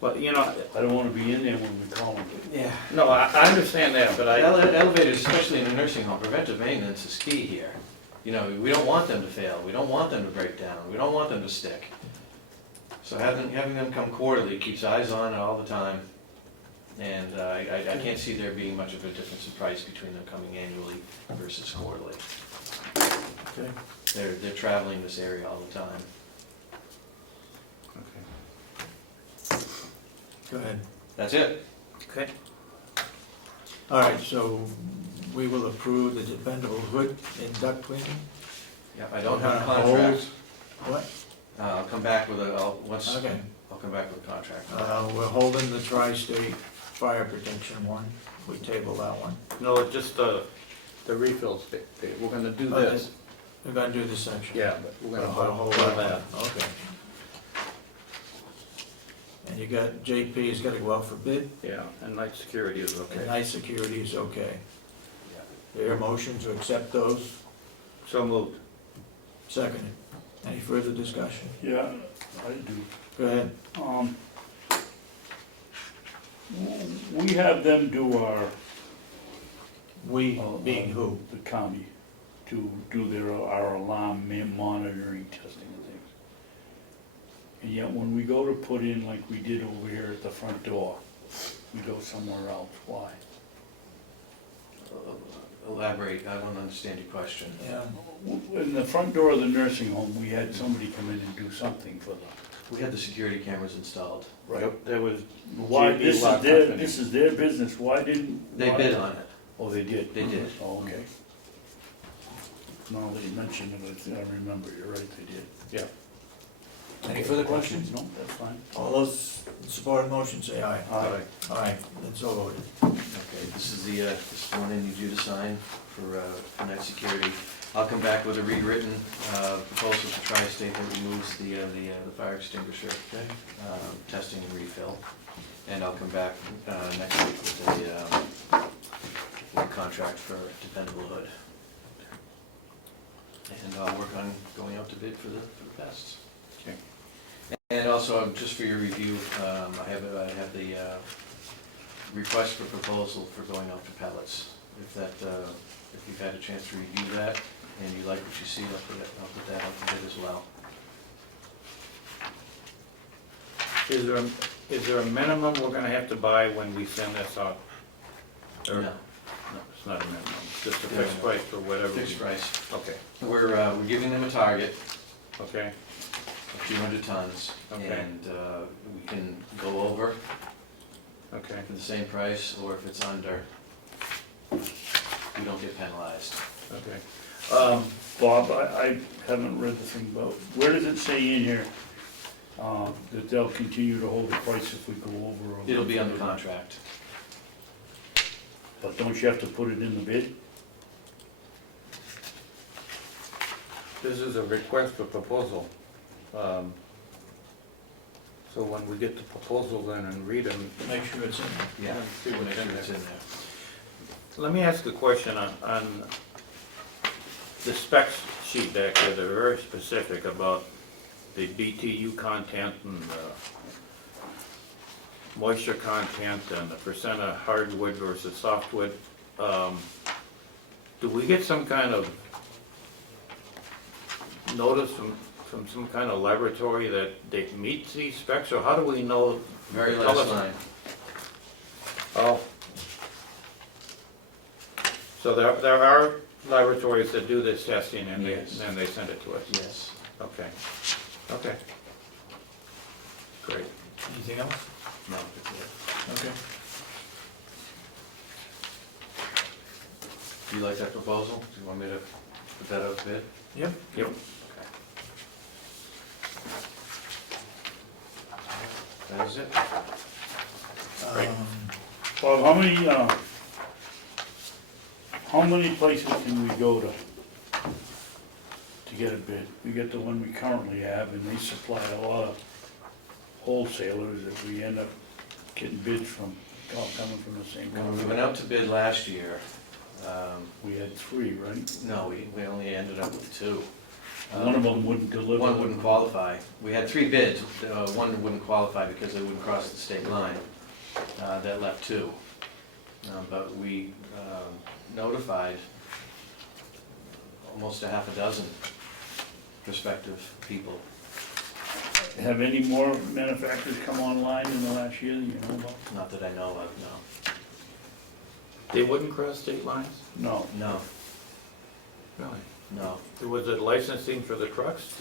Well, you know, I don't wanna be in there when we call them. Yeah. no, I understand that, but Elevators, especially in a nursing home, preventive maintenance is key here. You know, we don't want them to fail, we don't want them to break down, we don't want them to stick. So having them come quarterly keeps eyes on it all the time. And I can't see there being much of a difference in price between them coming annually versus quarterly. Okay. They're traveling this area all the time. Go ahead. That's it. Okay. All right, so we will approve the dependable hood and duct cleaning? Yep, I don't have a Hold. contract. What? I'll come back with Okay. I'll come back with a contract. We're holding the tri-state fire protection one. We table that one. No, it's just the refills, we're gonna do Oh, this. We're gonna do this section. Yeah, but we're gonna Hold hold that that. one. Okay. And you got, JP's gotta go out for bid, Yeah, and night security is and okay. night security is okay. There are motion to accept those, So moved. seconded. Any further discussion? Yeah, I do. Go ahead. We have them do our, We, being who? the county, to do our alarm monitoring, testing and things. And yet when we go to put in, like we did over here at the front door, we go somewhere else, why? Elaborate, I don't understand your question. Yeah. In the front door of the nursing home, we had somebody come in and do something for them. We had the security cameras installed. There was. Why, JB this Lock is their, Company. this is their business, why didn't? They why- bid on it. Oh, they did? They did. Oh, okay. Now that you mention it, I remember, you're right, they did. Yeah. Any further questions? No, that's fine. All those in support of the motion, say aye. Aye. Aye, that's so voted. Okay, this is this one I need you to sign for night security. I'll come back with a rewritten proposal to Tri-State that removes the fire extinguisher, testing and refill. And I'll come back next week with a contract for dependable hood. And I'll work on going out to bid for the vests. And also, just for your review, I have the request for proposal for going out to pellets. If you've had a chance to review that and you like what you see, I'll put that out to bid as well. Is there a minimum we're gonna have to buy when we send this out? Or- No, No, it's not a minimum, it's just a No, fixed no. price for whatever. fixed we- price. Okay, We're giving them a target, okay, a few hundred tons, Okay. and we can go over okay. for the same price, or if it's under, we don't get penalized. Okay. Bob, I haven't read the thing about, where does it say in here that they'll continue to hold the price if we go over? or- It'll be under contract. But don't you have to put it in the bid? This is a request for proposal. So when we get the proposal then and read them, Make sure it's in there. Yeah, see we'll what's make sure in it's there. in there. Let me ask a question on the specs sheet back there. They're very specific about the BTU content and moisture content and the percent of hardwood versus softwood. Do we get some kind of notice from some kind of laboratory that they meet these specs, or how do we know? Very Tell last us- line. Oh. So there are laboratories that do this testing and Yes. then they send it to us? Yes. Okay, okay. Great. Anything else? No, that's it. Okay. Do you like that proposal? Do you want me to put that out to bid? Yep. Yep. That is it? Right. Bob, how many places can we go to get a bid? We get the one we currently have, and they supply a lot of wholesalers that we end up getting bids from, all coming from the same When we company. went out to bid last year, We had three, right? no, we only ended up with two. One of them wouldn't deliver. One wouldn't qualify. We had three bids. One wouldn't qualify because they wouldn't cross the state line. That left two. But we notified almost a half a dozen prospective people. Have any more manufacturers come online in the last year that you know about? Not that I know of, no. They wouldn't cross state lines? No. No, Really? no. Was it licensing for the trucks?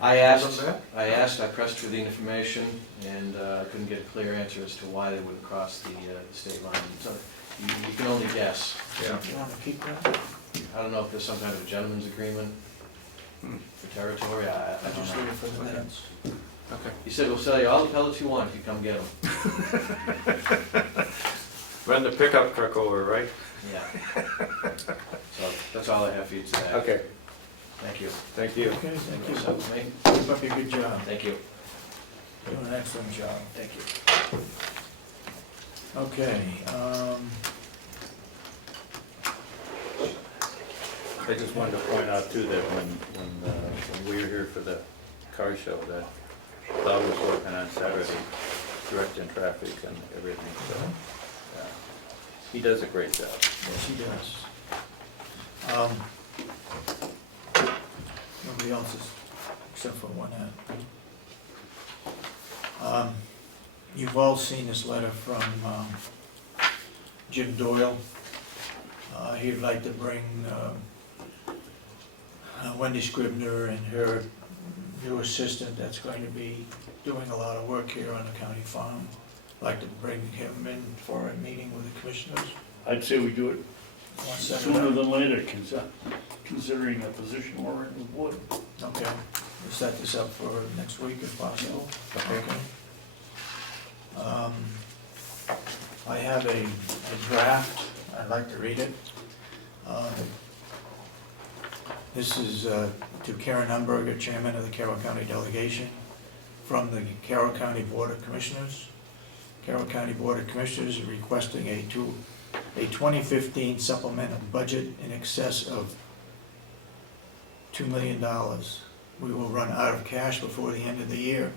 I asked, Wasn't that? I pressed for the information, and I couldn't get a clear answer as to why they wouldn't cross the state line. So you can only guess. Yeah. You wanna keep that? I don't know if there's some kind of a gentleman's agreement for territory, I I don't just know. leave it for the minutes. Okay. He said, we'll sell you all the pellets you want if you come get them. Run the pickup truck over, right? Yeah. So that's all I have for you today. Okay, Thank you. thank you. Okay, thank you. So, me? Keep up your good job. Thank you. Doing an excellent job. Thank you. Okay, I just wanted to point out too that when we were here for the car show, that Bob was working on Saturday, directing traffic and everything, so, he does a great job. yes, he does. Nobody else is, except for one hand. You've all seen this letter from Jim Doyle. He'd like to bring Wendy Scribner and her new assistant that's going to be doing a lot of work here on the county farm. Like to bring him in for a meeting with the commissioners. I'd say we do it Want to set it sooner up? than later, considering a position we're in with wood. Okay, we'll set this up for next week if possible. Okay. I have a draft, I'd like to read it. This is to Karen Humberger, Chairman of the Carroll County Delegation, from the Carroll County Board of Commissioners. Carroll County Board of Commissioners is requesting a 2015 supplemental budget in excess of $2 million. We will run out of cash before the end of the year.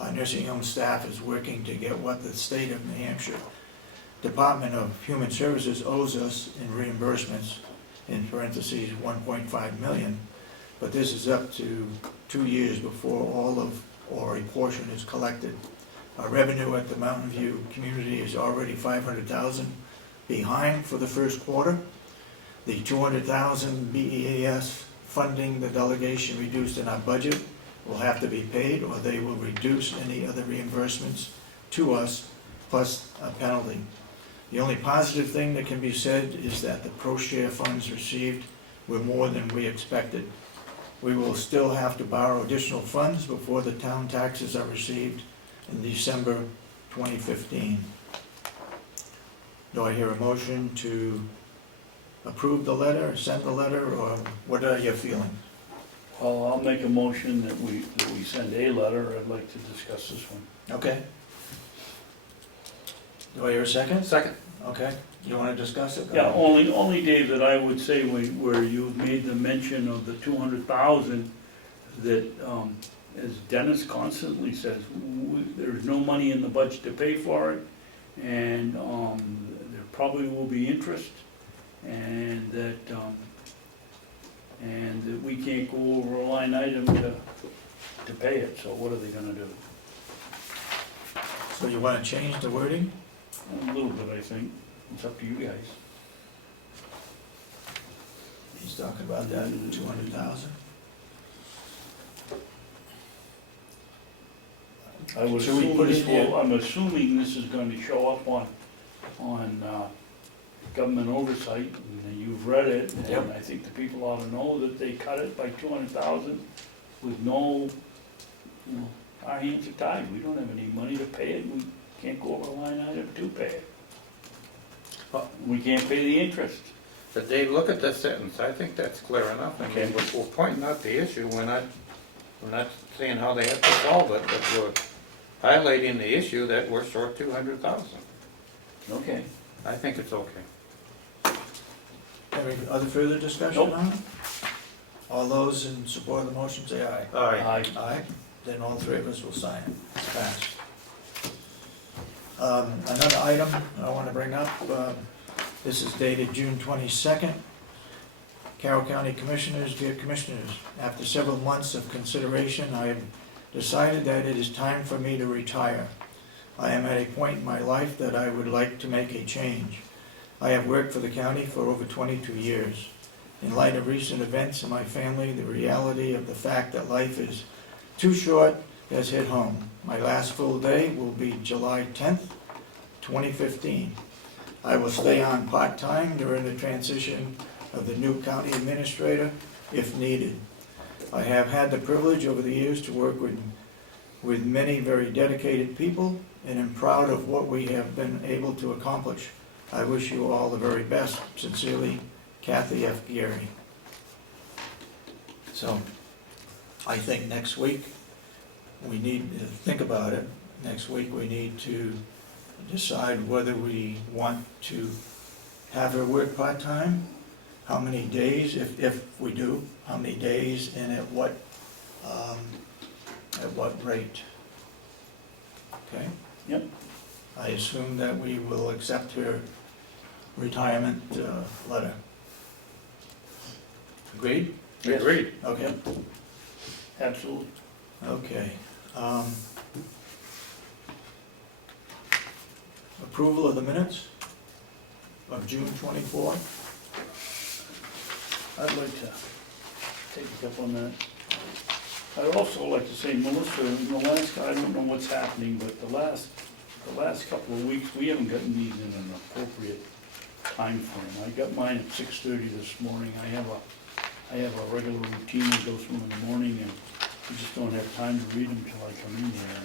Our nursing home staff is working to get what the state of New Hampshire Department of Human Services owes us in reimbursements, in parentheses, 1.5 million. But this is up to 2 years before all of, or a portion is collected. Our revenue at the Mountain View community is already 500,000 behind for the first quarter. The 200,000 BEAS funding the delegation reduced in our budget will have to be paid, or they will reduce any other reimbursements to us, plus a penalty. The only positive thing that can be said is that the pro-share funds received were more than we expected. We will still have to borrow additional funds before the town taxes are received in December 2015. Do I hear a motion to approve the letter, send the letter, or what are your feelings? Well, I'll make a motion that we send a letter. I'd like to discuss this one. Okay. Do I hear a second? Second. Okay. You want to discuss it? Go Yeah, ahead. only Dave, that I would say where you made the mention of the 200,000, that, as Dennis constantly says, there's no money in the budget to pay for it, and, there probably will be interest, and that we can't go over a line item to pay it, so what are they gonna do? So you want to change the wording? A little bit, I think. It's up to you guys. He's talking about that, 200,000? I would Should we assume put this it in? will, I'm assuming this is going to show up on government oversight, and you've read it, and Yep. I think the people ought to know that they cut it by 200,000 with no, you know, our hands are tied, we don't have any money to pay it, we can't go over a line item to pay it. We can't pay the interest. But Dave, look at this sentence, I think that's clear enough. I Okay. mean, we're pointing out the issue, we're not saying how they have to solve it, but we're highlighting the issue that we're short 200,000. Okay. I think it's okay. Any other further discussion Nope. on it? All those in support of the motion say aye. All right. Aye. Aye. Then all three of us will sign it. It's passed. Another item I want to bring up, this is dated June 22nd. Carroll County Commissioners, dear Commissioners, after several months of consideration, I have decided that it is time for me to retire. I am at a point in my life that I would like to make a change. I have worked for the county for over 22 years. In light of recent events in my family, the reality of the fact that life is too short has hit home. My last full day will be July 10th, 2015. I will stay on part-time during the transition of the new county administrator if needed. I have had the privilege over the years to work with many very dedicated people, and am proud of what we have been able to accomplish. I wish you all the very best. Sincerely, Kathy F. Geary. So, I think next week, we need to think about it. Next week, we need to decide whether we want to have her work part-time, how many days, if we do, how many days, and at what rate. Okay? Yep. I assume that we will accept her retirement letter. Agreed? Yes. Agreed. Okay. Absolutely. Okay. Approval of the minutes of June 24th. I'd like to take a couple of minutes. I'd also like to say, Melissa, in the last, I don't know what's happening, but the last couple of weeks, we haven't gotten these in an appropriate time frame. I got mine at 6:30 this morning. I have a regular routine that goes through in the morning, and we just don't have time to read them till I come in here.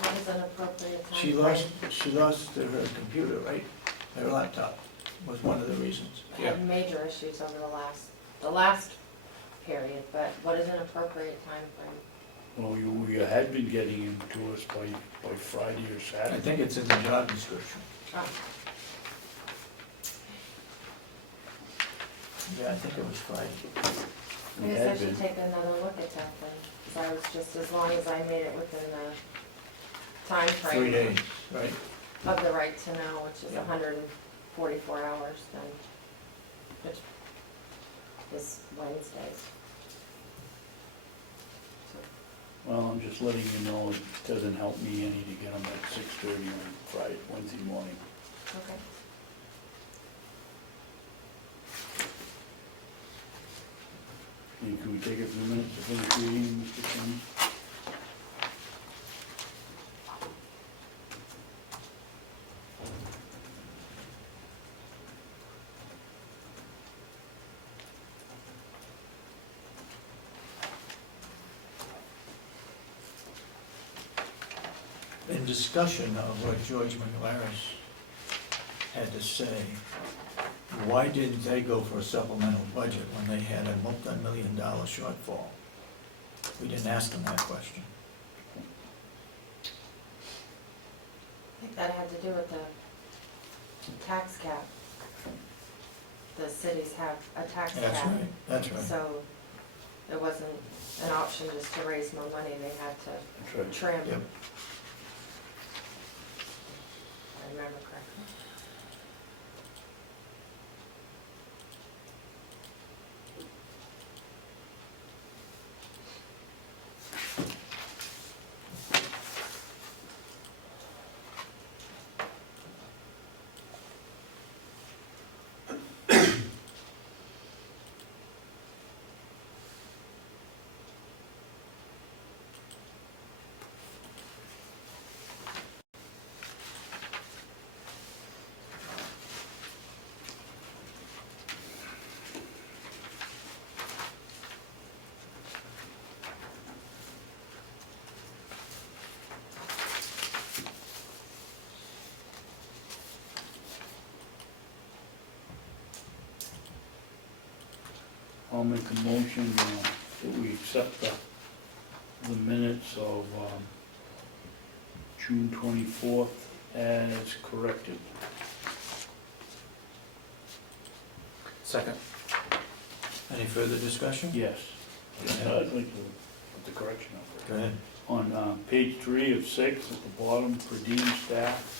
What is an appropriate time? She lost her computer, right? Her laptop was one of the reasons. I had major issues over the last period, but what is an appropriate time frame? Well, you had been getting them to us by Friday or I Saturday. think it's in the job description. Oh, Yeah, I think it was Friday. I We guess I had should been. take another look at that then, because I was just, as long as I made it within the time 3 frame days, right? of the right to know, which is Yeah. 144 hours, then, which is Wednesdays. Well, I'm just letting you know, it doesn't help me any to get them at 6:30 on Friday, Wednesday morning. Okay. And can we take a few minutes to finish reading, Mr. Chairman? In discussion of what George McLaren had to say, why didn't they go for a supplemental budget when they had a multi-million-dollar shortfall? We didn't ask them that question. I think that had to do with the tax cap. The cities have a tax cap. That's right, that's right. So it wasn't an option just to raise more money, they had to That's right. trim. Yep. I remember correctly. I'll make a motion that we accept the minutes of June 24th as corrected. Second. Any further discussion? Yes. I'd like to put the correction up. Go ahead. On page 3 of 6, at the bottom, per diem staff.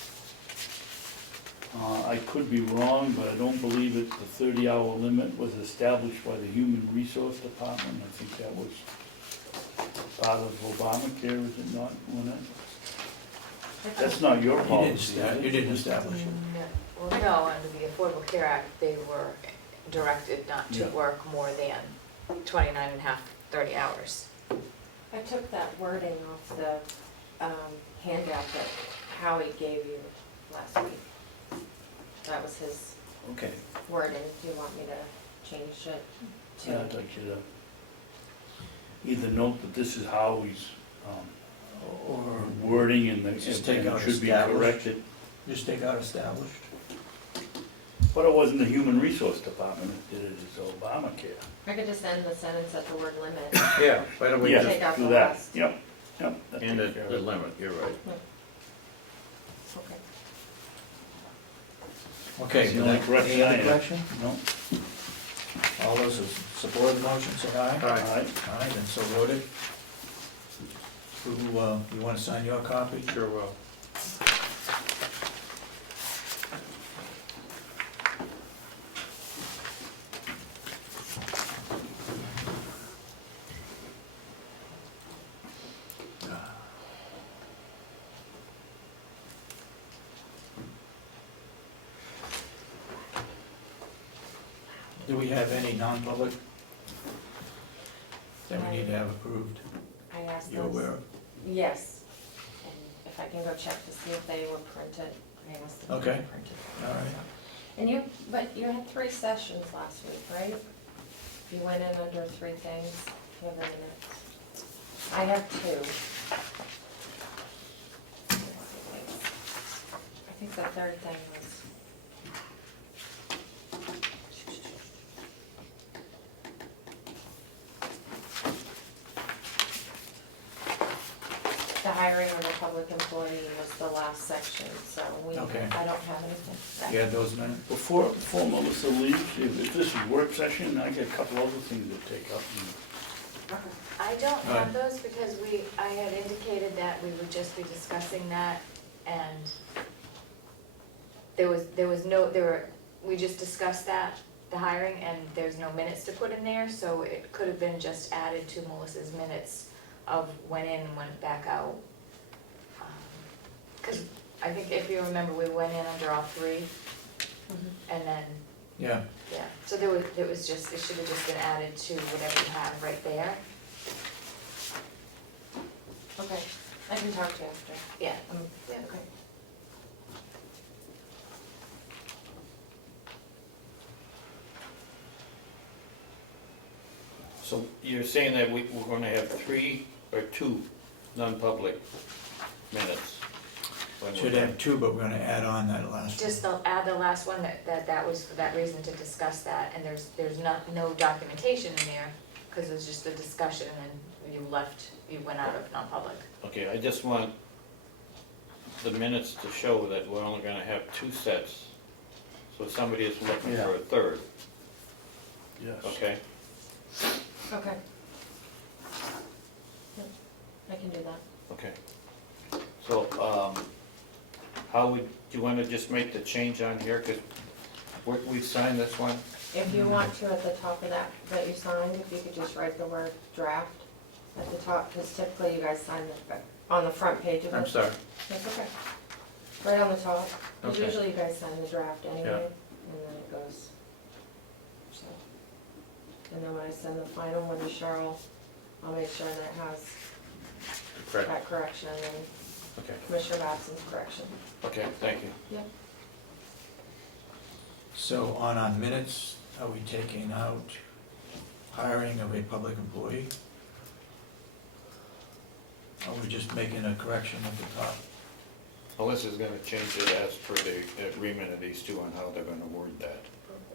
I could be wrong, but I don't believe it, the 30-hour limit was established by the Human Resource Department. I think that was part of Obamacare, is it not, Lynette? That's not your policy, is it? You didn't establish it. Well, no, under the Affordable Care Act, they were directed not to Yeah. work more than 29 and a half, 30 hours. I took that wording off the handout that Howie gave you last week. That was his Okay. wording. Do you want me to change it to? Yeah, I'd like you to either note that this is how he's Or wording and Just and take out it should be established. corrected. just take out established. But it wasn't the Human Resource Department that did it, it's Obamacare. I could just end the sentence at the word limit. Yeah, why don't we Yeah, just, Take out do the that. last. Yep, yep. that and takes care of the it. limit, you're right. Okay. Okay. That's the only correction Any I other have. correction? No? All those who support the motion, say aye. All right. Aye, then so voted. Who, you wanna sign your copy? Sure will. Do we have any non-public that we need to have approved? I asked You're those. aware of? Yes. And if I can go check to see if they were printed, I asked them if they Okay. were printed. All right. And you, but you had 3 sessions last week, right? You went in under 3 things, you have the minutes. I have 2. I think the 3rd thing was. The hiring of a public public employee was the last section, so Okay. I don't have anything. You had those minutes? Before Melissa leaves, if this is work session, I got a couple other things to take up. I don't Right. have those because I had indicated that we would just be discussing that, and we just discussed that, the hiring, and there's no minutes to put in there, so it could have been just added to Melissa's minutes of went in and went back out. Because I think if you remember, we went in under all three, and then, Yeah, yeah, so it should have just been added to whatever you have right there. Okay, I can talk to you after. Yeah. Yeah, okay. So you're saying that we're gonna have 3 or 2 non-public minutes? when we're should done? have two, but we're gonna add on that last one. Just they'll add the last one, that was for that reason to discuss that, and there's no documentation in there, because it was just a discussion, and then you went out of non-public. Okay, I just want the minutes to show that we're only gonna have 2 sets, so somebody is looking for a third, Yes. okay? Okay. Yep, I can do that. Okay. So, how would, do you wanna just make the change on here, cause we've signed this one? If you want to, at the top of that you signed, if you could just write the word draft at the top, because typically you guys sign on the front page of it. I'm sorry. That's okay. Right on the top, because Okay. usually you guys sign the draft anyway, Yeah. and then it goes. So. And then when I send the final one to Cheryl, I'll make sure that it has Correct, that correction and then okay, Commissioner Babson's correction. okay, thank you. Yep. So on our minutes, are we taking out hiring of a public employee? Are we just making a correction at the top? Melissa's gonna change it as per the agreement of these two on how they're gonna word that,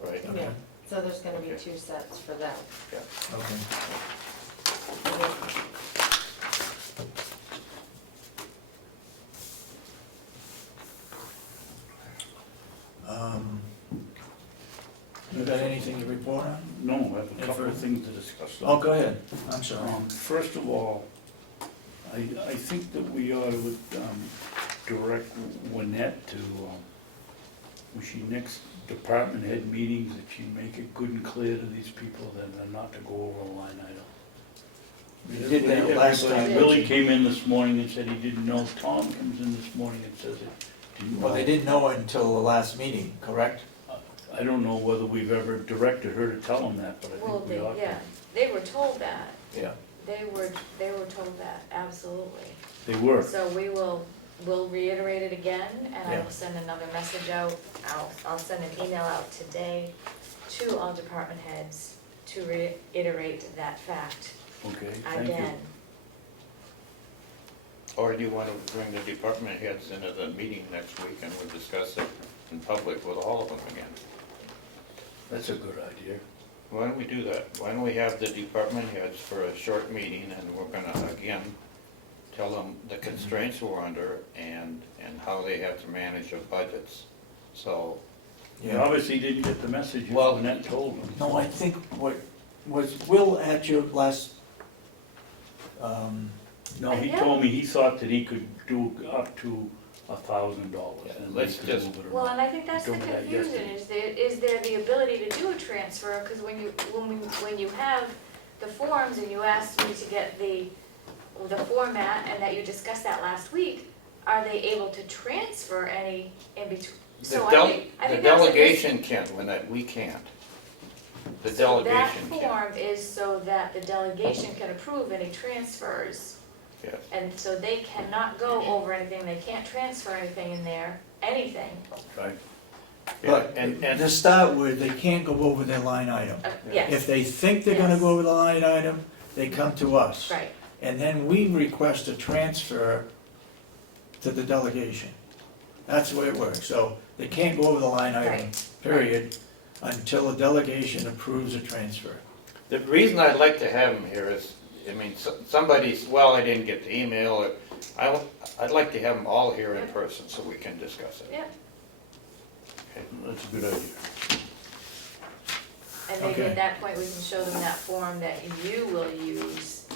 right? Okay. Yeah. So there's gonna be Okay. 2 sets for that. Okay. You got anything to report on? No, I have a couple of things to discuss. Oh, go ahead, I'm sorry. First of all, I think that we ought to direct Lynette to, when she next department head meetings, that she make it good and clear to these people that they're not to go over a line item. We did that last Everybody time. Billy came in this morning and said he didn't know. Tom comes in this morning and says it. Didn't Well, they know. didn't know it until the last meeting, correct? I don't know whether we've ever directed her to tell them that, but I Well, think we ought to. they were told that, Yeah. they were told that, absolutely. They were. So we'll reiterate it again, and I Yeah. will send another message out. I'll send an email out today to all department heads to reiterate that fact Okay, thank you. again. Or do you wanna bring the department heads into the meeting next week and we'll discuss it in public with all of them again? That's a good idea. Why don't we do that? Why don't we have the department heads for a short meeting and we're gonna, again, tell them the constraints we're under and how they have to manage their budgets. So, You obviously didn't get the message Well- when Lynette told them. No, I think what, was Will at your last, No, he Yeah. told me he thought that he could do up to $1,000. Yeah, and let's we could just- move it around. Well, and I think that's the Told me that confusion, yesterday. is there the ability to do a transfer? Because when you have the forms and you asked me to get the format and that you discussed that last week, are they able to transfer any in between? the So I think the that's a delegation can, when that, we can't. The delegation So that can, form is so that the delegation can approve any transfers. yes. And so they cannot go over anything, they can't transfer anything in there, anything. Right. Yeah, but and, to start with, they can't go over their line item. Yes, If they think they're gonna go over the line item, they come to us. right, And then we request a transfer to the delegation. That's the way it works. So they can't go over the line item, Right. period, until the delegation approves a transfer. the reason I'd like to have them here is I mean, somebody's, well, I didn't get the email, or, I'd like to have them all here in person so we can discuss it. Yeah, That's a good idea. and maybe Okay. at that point, we can show them that form that you will use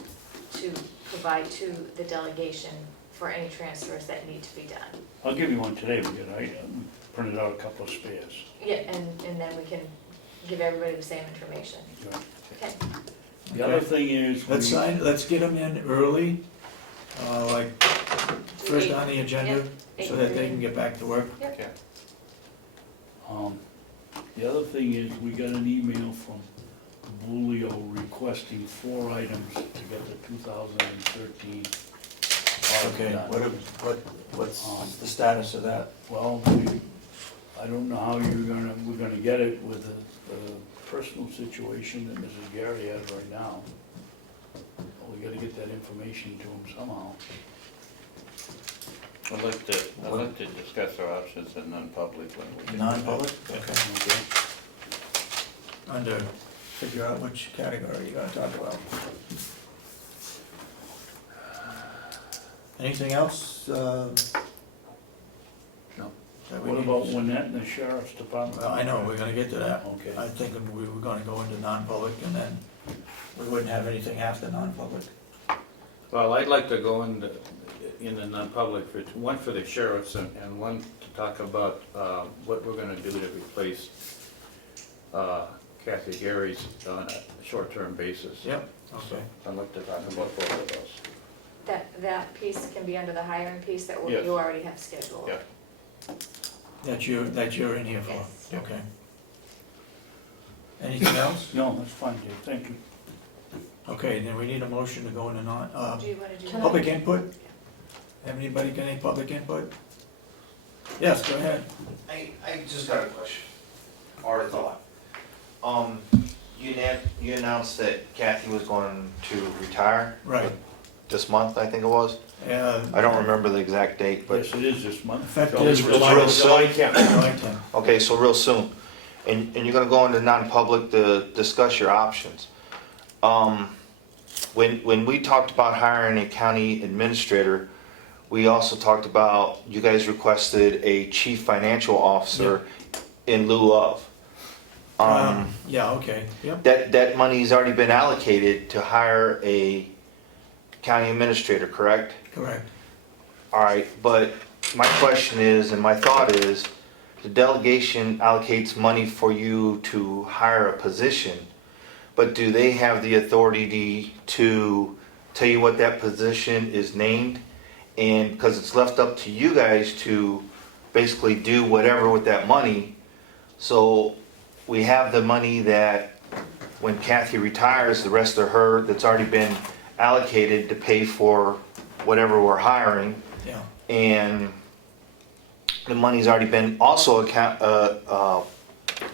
to provide to the delegation for any transfers that need to be done. I'll give you one today, because I printed out a couple of spares. Yeah, and then we can give everybody the same information. Right. Okay, The other thing is, Let's get them in early, like first on the agenda, so that they can get back to work. the other thing is, we got an email from Bulio requesting 4 items to get the 2013 audit Okay, done. what's the status of that? Well, I don't know how we're gonna get it with the personal situation that Mrs. Gary has right now. But we gotta get that information to him somehow. I'd like to discuss our options in non-public when we can. Non-public? Okay. Okay? Under, figure out which category you're gonna talk about. Anything else? No. that we What need? about Winnett and the sheriff's department? Well, I know, we're gonna get to that. Okay. I'm thinking we were gonna go into non-public and then we wouldn't have anything after non-public. Well, I'd like to go in the non-public for, one for the sheriffs and one to talk about what we're gonna do to replace Kathy Gary's on a short-term basis. Yep, So okay. I'd like to talk about both of those. that piece can be under the hiring piece that Yes. you already have scheduled. Yeah. That you're in here for, Yes. okay. Anything else? No, that's fine, Dave, thank you. Okay, then we need a motion to go into Do you wanna do that? public input? Have anybody got any public input? Yes, go ahead. I just got a question, or a thought. You announced that Kathy was going to retire Right. this month, I think it was. I don't remember the exact date, but, Yes, it is this month. Effective It's July real soon. July 10th. okay, so real soon. And you're gonna go into non-public to discuss your options. When we talked about hiring a county administrator, we also talked about, you guys requested a chief financial officer in lieu of. Yeah, okay, yep. That money's already been allocated to hire a county administrator, correct? Correct. All right, but my question is, and my thought is, the delegation allocates money for you to hire a position, but do they have the authority to tell you what that position is named? And, because it's left up to you guys to basically do whatever with that money. So we have the money that when Kathy retires, the rest of her, that's already been allocated to pay for whatever we're hiring. Yeah, And the money's already been also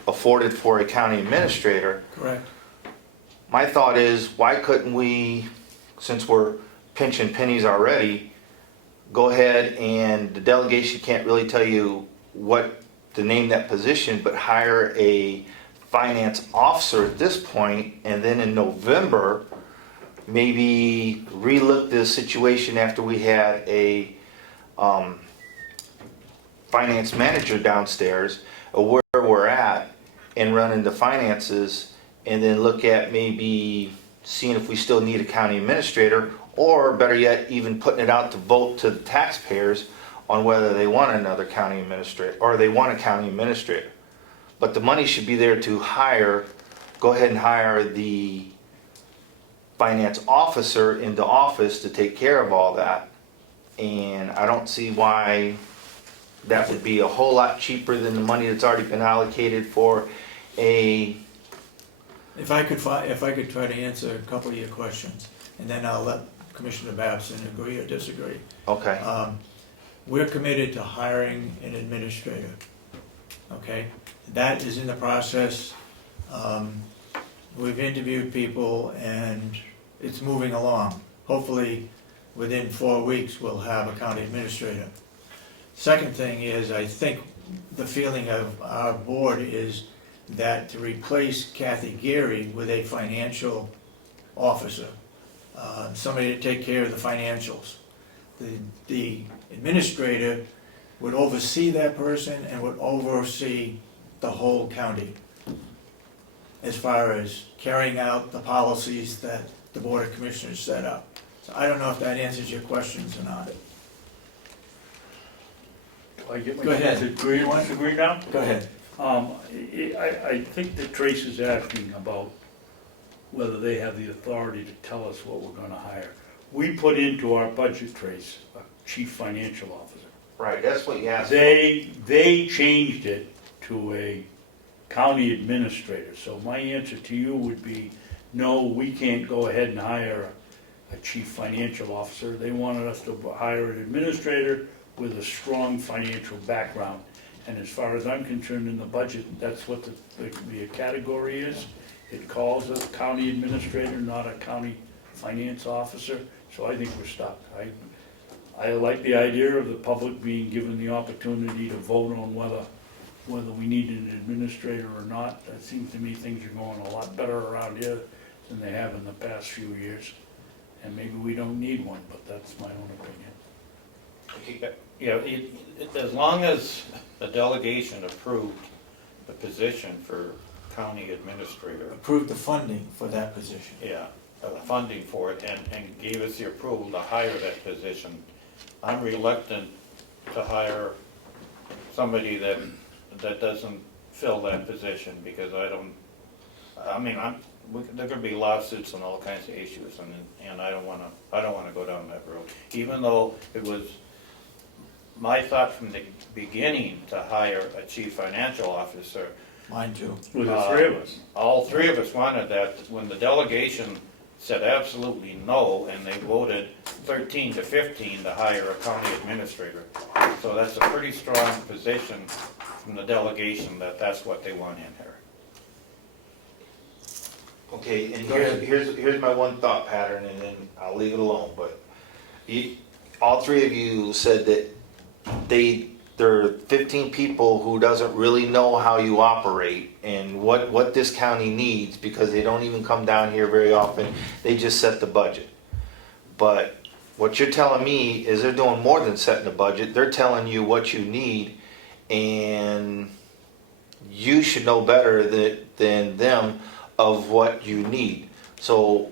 afforded for a county administrator. correct. My thought is, why couldn't we, since we're pinching pennies already, go ahead and the delegation can't really tell you what to name that position, but hire a finance officer at this point, and then in November, maybe relook the situation after we had a finance manager downstairs, of where we're at, and run into finances, and then look at maybe seeing if we still need a county administrator, or better yet, even putting it out to vote to the taxpayers on whether they want another county administrator, or they want a county administrator. But the money should be there to hire, go ahead and hire the finance officer into office to take care of all that. And I don't see why that would be a whole lot cheaper than the money that's already been allocated for a, If I could try to answer a couple of your questions, and then I'll let Commissioner Babson agree or disagree. okay, We're committed to hiring an administrator, okay? That is in the process. We've interviewed people and it's moving along. Hopefully, within 4 weeks, we'll have a county administrator. Second thing is, I think the feeling of our board is that to replace Kathy Gary with a financial officer, somebody to take care of the financials. The administrator would oversee that person and would oversee the whole county as far as carrying out the policies that the Board of Commissioners set up. So I don't know if that answers your questions or not. Do I get my Go ahead. chance to agree, want to agree now? Go ahead. I think that Trace is asking about whether they have the authority to tell us what we're gonna hire. We put into our budget, Trace, a chief financial officer. Right, that's what you asked. They changed it to a county administrator, so my answer to you would be, no, we can't go ahead and hire a chief financial officer. They wanted us to hire an administrator with a strong financial background. And as far as I'm concerned in the budget, that's what the category is. It calls a county administrator, not a county finance officer, so I think we're stuck. I like the idea of the public being given the opportunity to vote on whether we need an administrator or not. It seems to me things are going a lot better around here than they have in the past few years. And maybe we don't need one, but that's my own opinion. Yeah, as long as the delegation approved the position for county administrator, Approve the funding for that position. yeah, the funding for it, and gave us the approval to hire that position, I'm reluctant to hire somebody that doesn't fill that position, because there could be lawsuits and all kinds of issues, and I don't wanna go down that road. Even though it was my thought from the beginning to hire a chief financial officer. Mine too. With the three of us. All three of us wanted that. When the delegation said absolutely no, and they voted 13 to 15 to hire a county administrator. So that's a pretty strong position from the delegation that that's what they want in here. Okay, and Go ahead. here's my one thought pattern, and then I'll leave it alone, but all three of you said that there are 15 people who doesn't really know how you operate and what this county needs, because they don't even come down here very often. They just set the budget. But what you're telling me is they're doing more than setting the budget. They're telling you what you need, and you should know better than them of what you need. So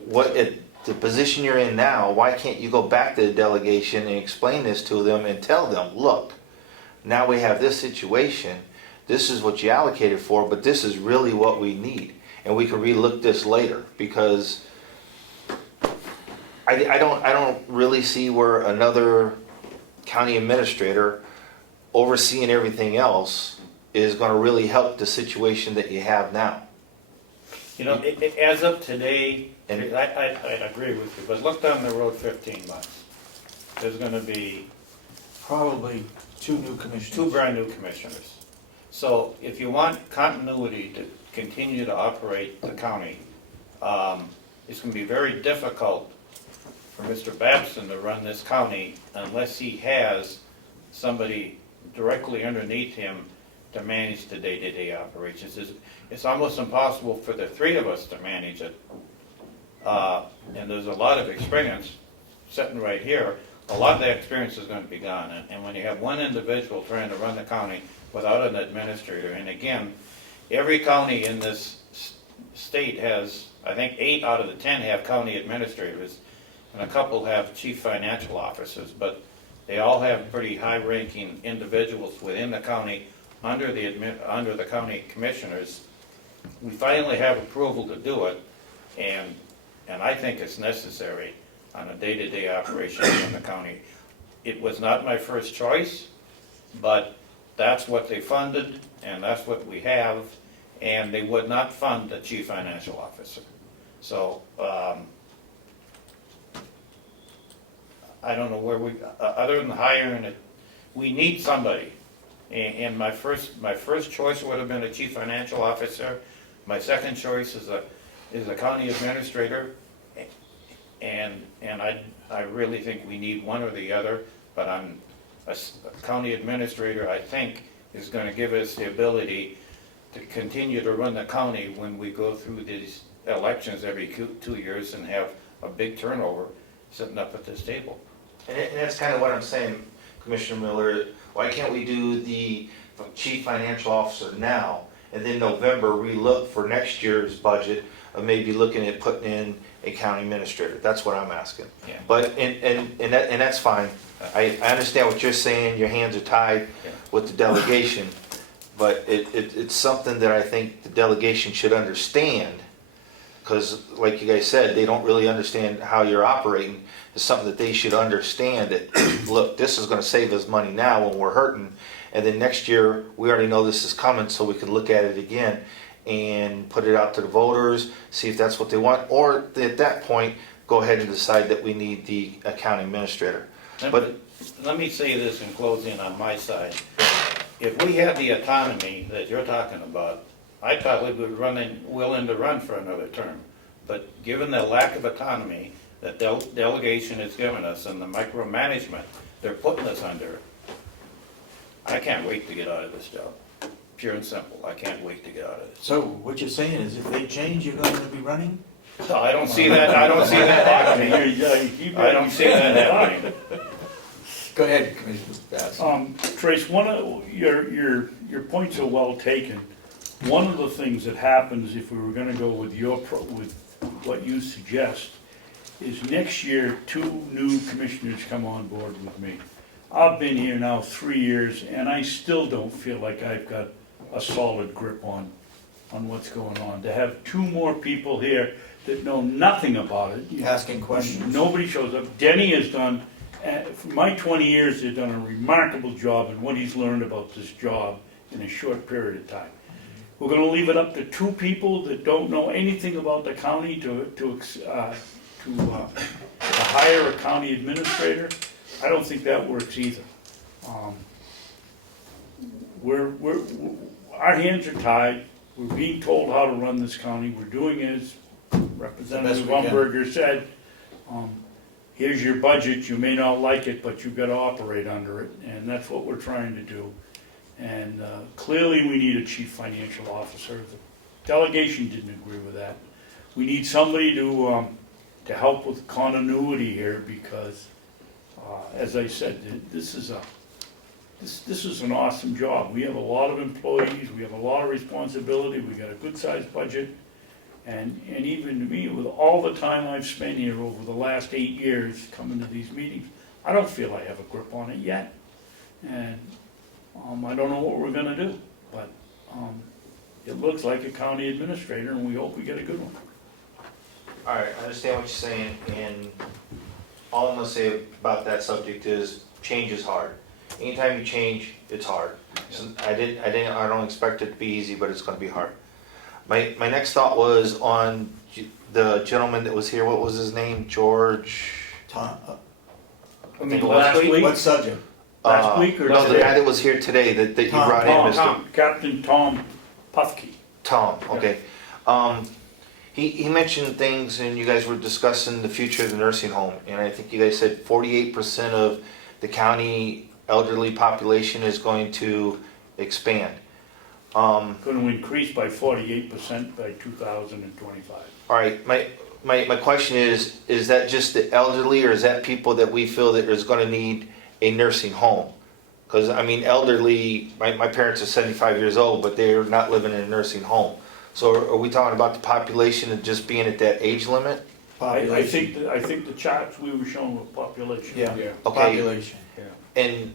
the position you're in now, why can't you go back to the delegation and explain this to them and tell them, look, now we have this situation, this is what you allocated for, but this is really what we need, and we can relook this later, because I don't really see where another county administrator overseeing everything else is gonna really help the situation that you have now. You know, as of today, and I'd agree with you, but look down the road 15 months. There's gonna be Probably 2 new commissioners. 2 brand new commissioners. So if you want continuity to continue to operate the county, it's gonna be very difficult for Mr. Babson to run this county unless he has somebody directly underneath him to manage the day-to-day operations. It's almost impossible for the 3 of us to manage it. And there's a lot of experience sitting right here. A lot of that experience is going to be gone. And when you have one individual trying to run the county without an administrator, and again, every county in this state has, I think 8 out of the 10 have county administrators, and a couple have chief financial officers, but they all have pretty high-ranking individuals within the county under the county commissioners. We finally have approval to do it, and I think it's necessary on a day-to-day operation in the county. It was not my first choice, but that's what they funded, and that's what we have, and they would not fund the chief financial officer. So, I don't know where other than hiring it, we need somebody. And my first choice would have been a chief financial officer. My second choice is a county administrator. And I really think we need one or the other, but a county administrator, I think, is going to give us the ability to continue to run the county when we go through these elections every 2 years and have a big turnover sitting up at this table. And that's kind of what I'm saying, Commissioner Miller, why can't we do the chief financial officer now, and then November, relook for next year's budget of maybe looking at putting in a county administrator? That's what I'm asking. Yeah. But, and that's fine. I understand what you're saying, your hands are tied Yeah. with the delegation, but it's something that I think the delegation should understand, because like you guys said, they don't really understand how you're operating. It's something that they should understand that, look, this is gonna save us money now when we're hurting, and then next year, we already know this is coming, so we can look at it again and put it out to the voters, see if that's what they want, or at that point, go ahead and decide that we need the county administrator. But Let me say this in closing on my side. If we had the autonomy that you're talking about, I thought we would willing to run for another term. But given the lack of autonomy that delegation has given us and the micromanagement they're putting us under, I can't wait to get out of this job. Pure and simple, I can't wait to get out of this. So what you're saying is if they change, you're going to be running? I don't see that happening. I don't see that happening. Go ahead, Commissioner Babson. Trace, one of, your points are well taken. One of the things that happens if we were gonna go with with what you suggest, is next year, 2 new commissioners come on board with me. I've been here now 3 years, and I still don't feel like I've got a solid grip on what's going on. To have 2 more people here that know nothing about it. Asking questions. Nobody shows up. Denny has done, for my 20 years, he's done a remarkable job in what he's learned about this job in a short period of time. We're gonna leave it up to 2 people that don't know anything about the county to hire a county administrator. I don't think that works either. Our hands are tied. We're being told how to run this county. We're doing as Representative we can. Umberger said. Here's your budget. You may not like it, but you've got to operate under it, and that's what we're trying to do. And clearly, we need a chief financial officer. The delegation didn't agree with that. We need somebody to help with continuity here, because, as I said, this is an awesome job. We have a lot of employees, we have a lot of responsibility, we got a good-sized budget, and even to me, with all the time I've spent here over the last 8 years coming to these meetings, I don't feel I have a grip on it yet. And I don't know what we're gonna do, but it looks like a county administrator, and we hope we get a good one. All right, I understand what you're saying, and all I'm gonna say about that subject is change is hard. Anytime you change, it's hard. So I don't expect it to be easy, but it's gonna be hard. My next thought was on the gentleman that was here, what was his name? George? Tom, I mean, Last last week, what subject? last week or No, the today? guy that was here today that you Tom, brought in, Mr. Captain Tom Puffkey. Tom, okay. He mentioned things, and you guys were discussing the future of the nursing home, and I think you guys said 48% of the county elderly population is going to expand. Going to increase by 48% by 2025. All right, my question is that just the elderly, or is that people that we feel that is gonna need a nursing home? Because, I mean, elderly, my parents are 75 years old, but they're not living in a nursing home. So are we talking about the population of just being at that age limit? I think the charts we were showing were population. Yeah, Okay. population. And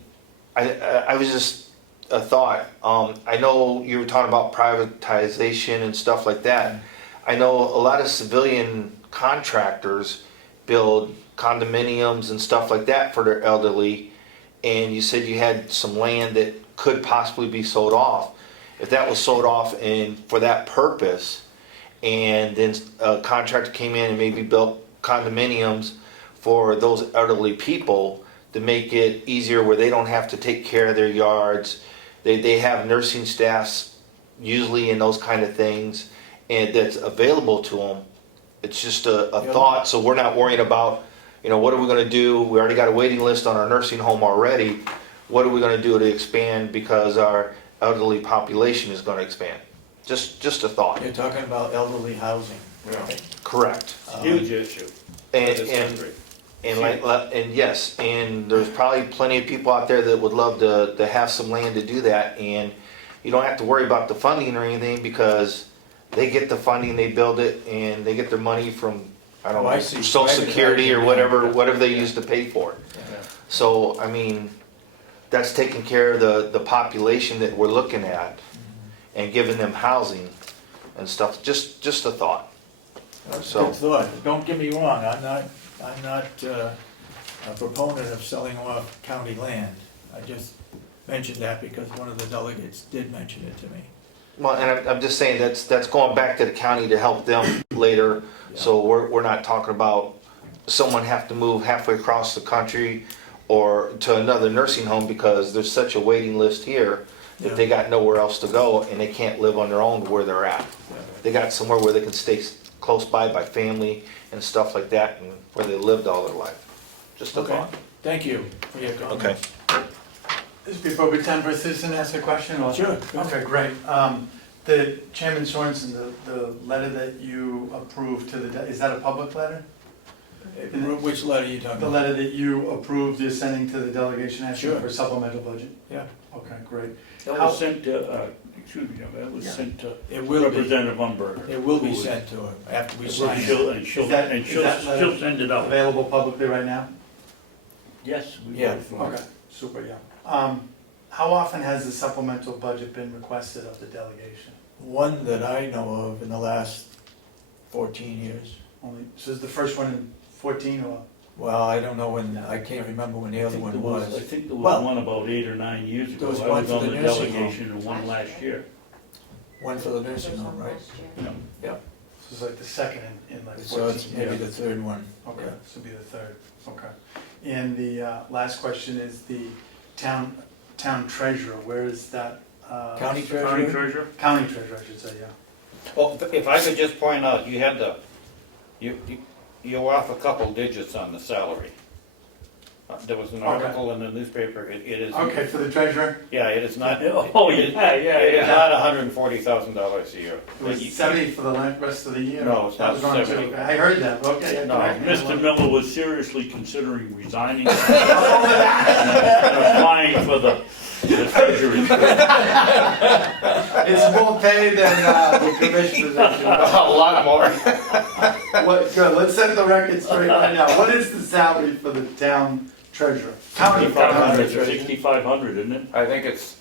I was just a thought, I know you were talking about privatization and stuff like that. I know a lot of civilian contractors build condominiums and stuff like that for their elderly, and you said you had some land that could possibly be sold off. If that was sold off and for that purpose, and then a contractor came in and maybe built condominiums for those elderly people to make it easier where they don't have to take care of their yards. They have nursing staffs usually in those kind of things, and that's available to them. It's just a thought, so we're not worrying about, what are we gonna do? We already got a waiting list on our nursing home already. What are we gonna do to expand because our elderly population is gonna expand? Just a thought. You're talking about elderly housing, right? Correct. Huge issue. And, for this and, country. and yes, and there's probably plenty of people out there that would love to have some land to do that, and you don't have to worry about the funding or anything, because they get the funding, they build it, and they get their money from, I don't Oh, I know, see. Social Security or Private housing, whatever they use to pay for it. Yeah. So, I mean, that's taking care of the population that we're looking at and giving them housing and stuff, just a thought. So- Good thought. Don't get me wrong, I'm not a proponent of selling off county land. I just mentioned that because one of the delegates did mention it to me. Well, and I'm just saying, that's going back to the county to help them later, so we're not talking about someone have to move halfway across the country or to another nursing home because there's such a waiting list here that they got nowhere else to go and they can't live on their own where they're at. They got somewhere where they can stay close by family and stuff like that, and where they lived all their life. Just a Okay, thought. thank you for your comments. Is it appropriate time for a citizen to ask a question? Or- Sure. Okay, great. The Chairman Sorensen, the letter that you approved to is that a public letter? Which letter are you talking The about? letter that you approved is sending to the delegation asking Sure. for a supplemental budget? Yeah. Okay, great. That How- was sent to, excuse me, that was Yeah. sent to It will be, Representative Umberger. it will be sent to her after we sign it. And Is that letter she'll send it out. Available publicly right now? Yes. we Yeah. voted for it. Okay, super, yeah. How often has the supplemental budget been requested of the delegation? One that I know of in the last 14 years. Only, so is the first one in 14 or? Well, I don't know when, I can't remember when the I other think one there was, I was. think there was Well, one about 8 or 9 years ago. there was I one was for on the the nursing delegation and one last year. One for the nursing There's home, one right? last year. Yeah. So it's like the second in like 14 So it's maybe years. the third one. Okay, Yeah. this will be the third, okay. And the last question is the town treasurer, where is that? County County treasurer? treasurer? County treasurer, I should say, yeah. Well, if I could just point out, you had you were off a couple digits on the salary. There was an Okay. article in the newspaper, it is, Okay, for the treasurer, yeah, it is not, Oh, yeah, it is not $140,000 a year. it was 70 for the rest of the year? No, it's That not was wrong too. 70. I heard that, okay. yeah, No, correct. Mr. Miller was seriously considering resigning and applying for the treasury. It's more pay than the commissioner's position. A lot more. What, good, let's set the record straight right now. What is the salary for the town treasurer? County treasurer. 6,500, isn't it? I think it's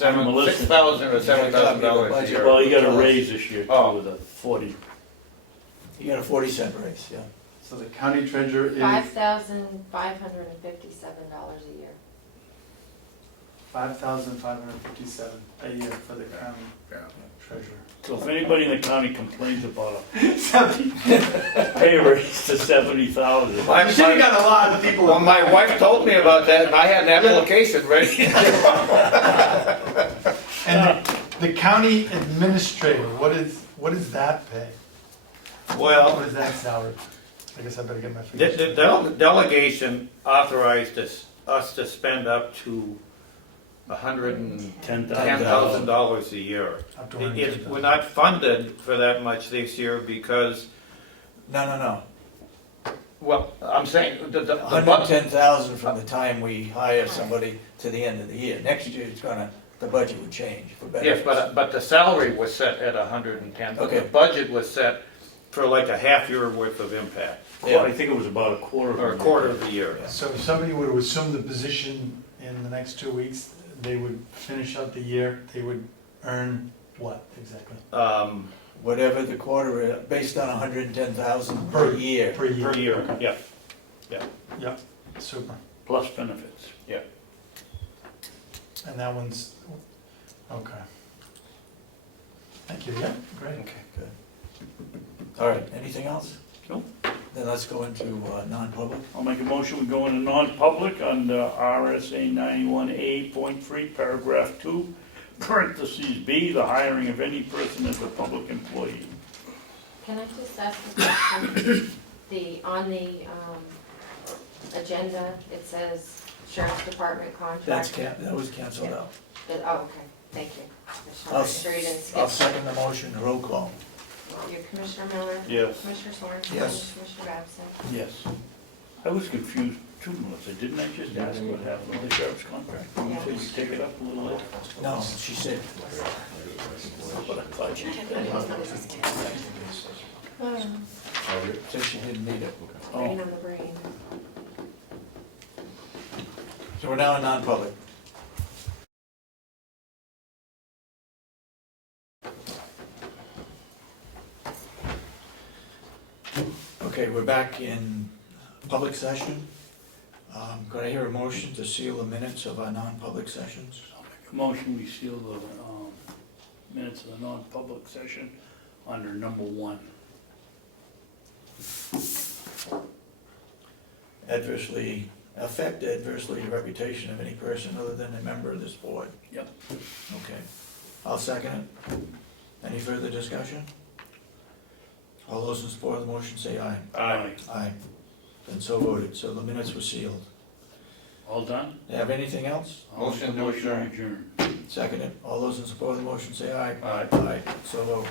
Melissa. $6,000 or $7,000 a year. Well, you got a raise this year Oh. too with a 40. You got a 40-cent raise, yeah. So the county treasurer is $5,557 a year. $5,557 a year for the county treasurer. So if anybody in the county complains about a pay raise to 70,000, You should have got a lot of people. Well, my wife told me about that, and I had an application ready. And the county administrator, what is that pay? Well, What is that salary? I guess I better get my the figures. delegation authorized us to spend up to $110,000 a year. Up to We're not funded for that much this year because, No. well, I'm saying, the 110,000 from the time we hire somebody to the end of the year. Next year, the budget would change for benefits. yes, but the salary was set at 110, but the Okay. budget was set for like a half year worth of impact, well, I think it was about a quarter. or a quarter of the year. So if somebody were to assume the position in the next 2 weeks, they would finish out the year, they would earn what exactly? Whatever the quarter, is, based on 110,000 per year. Per year. Per year, Okay. yeah. Super. Plus benefits. And that one's, okay. Thank you, yeah, great. Okay, good. All right, anything else? No. Then let's go into non-public. I'll make a motion, we go into non-public under RSA 91A.3, paragraph 2, parentheses B, the hiring of any person as a public employee. Can I just ask a question? On the agenda, it says Sheriff's Department contract. That was canceled out. Oh, okay. Thank you, Commissioner. I'll I'm sure you didn't I'll skip. second the motion, roll call. You, Commissioner Miller? Yes. Commissioner Sorensen? Yes. Commissioner Babson? Yes. I was confused too, Melissa. Didn't I just ask what happened with the sheriff's contract? You said you take it up a little later? No, she said, But I thought you said she didn't need it. Brain on the brain. So we're now in non-public. Okay, we're back in public session. Could I hear a motion to seal the minutes of our non-public sessions? I'll make a motion, we seal the minutes of the non-public session under number 1. Affect adversely the reputation of any person other than a member of this board. Yep. Okay, I'll second it. Any further discussion? All those in support of the motion say aye. Aye. Aye. And so voted, so the minutes were sealed. All done? Have anything else? Motion to adjourn. Adjourn. Second it. All those in support of the motion say aye. Aye. Aye, so voted.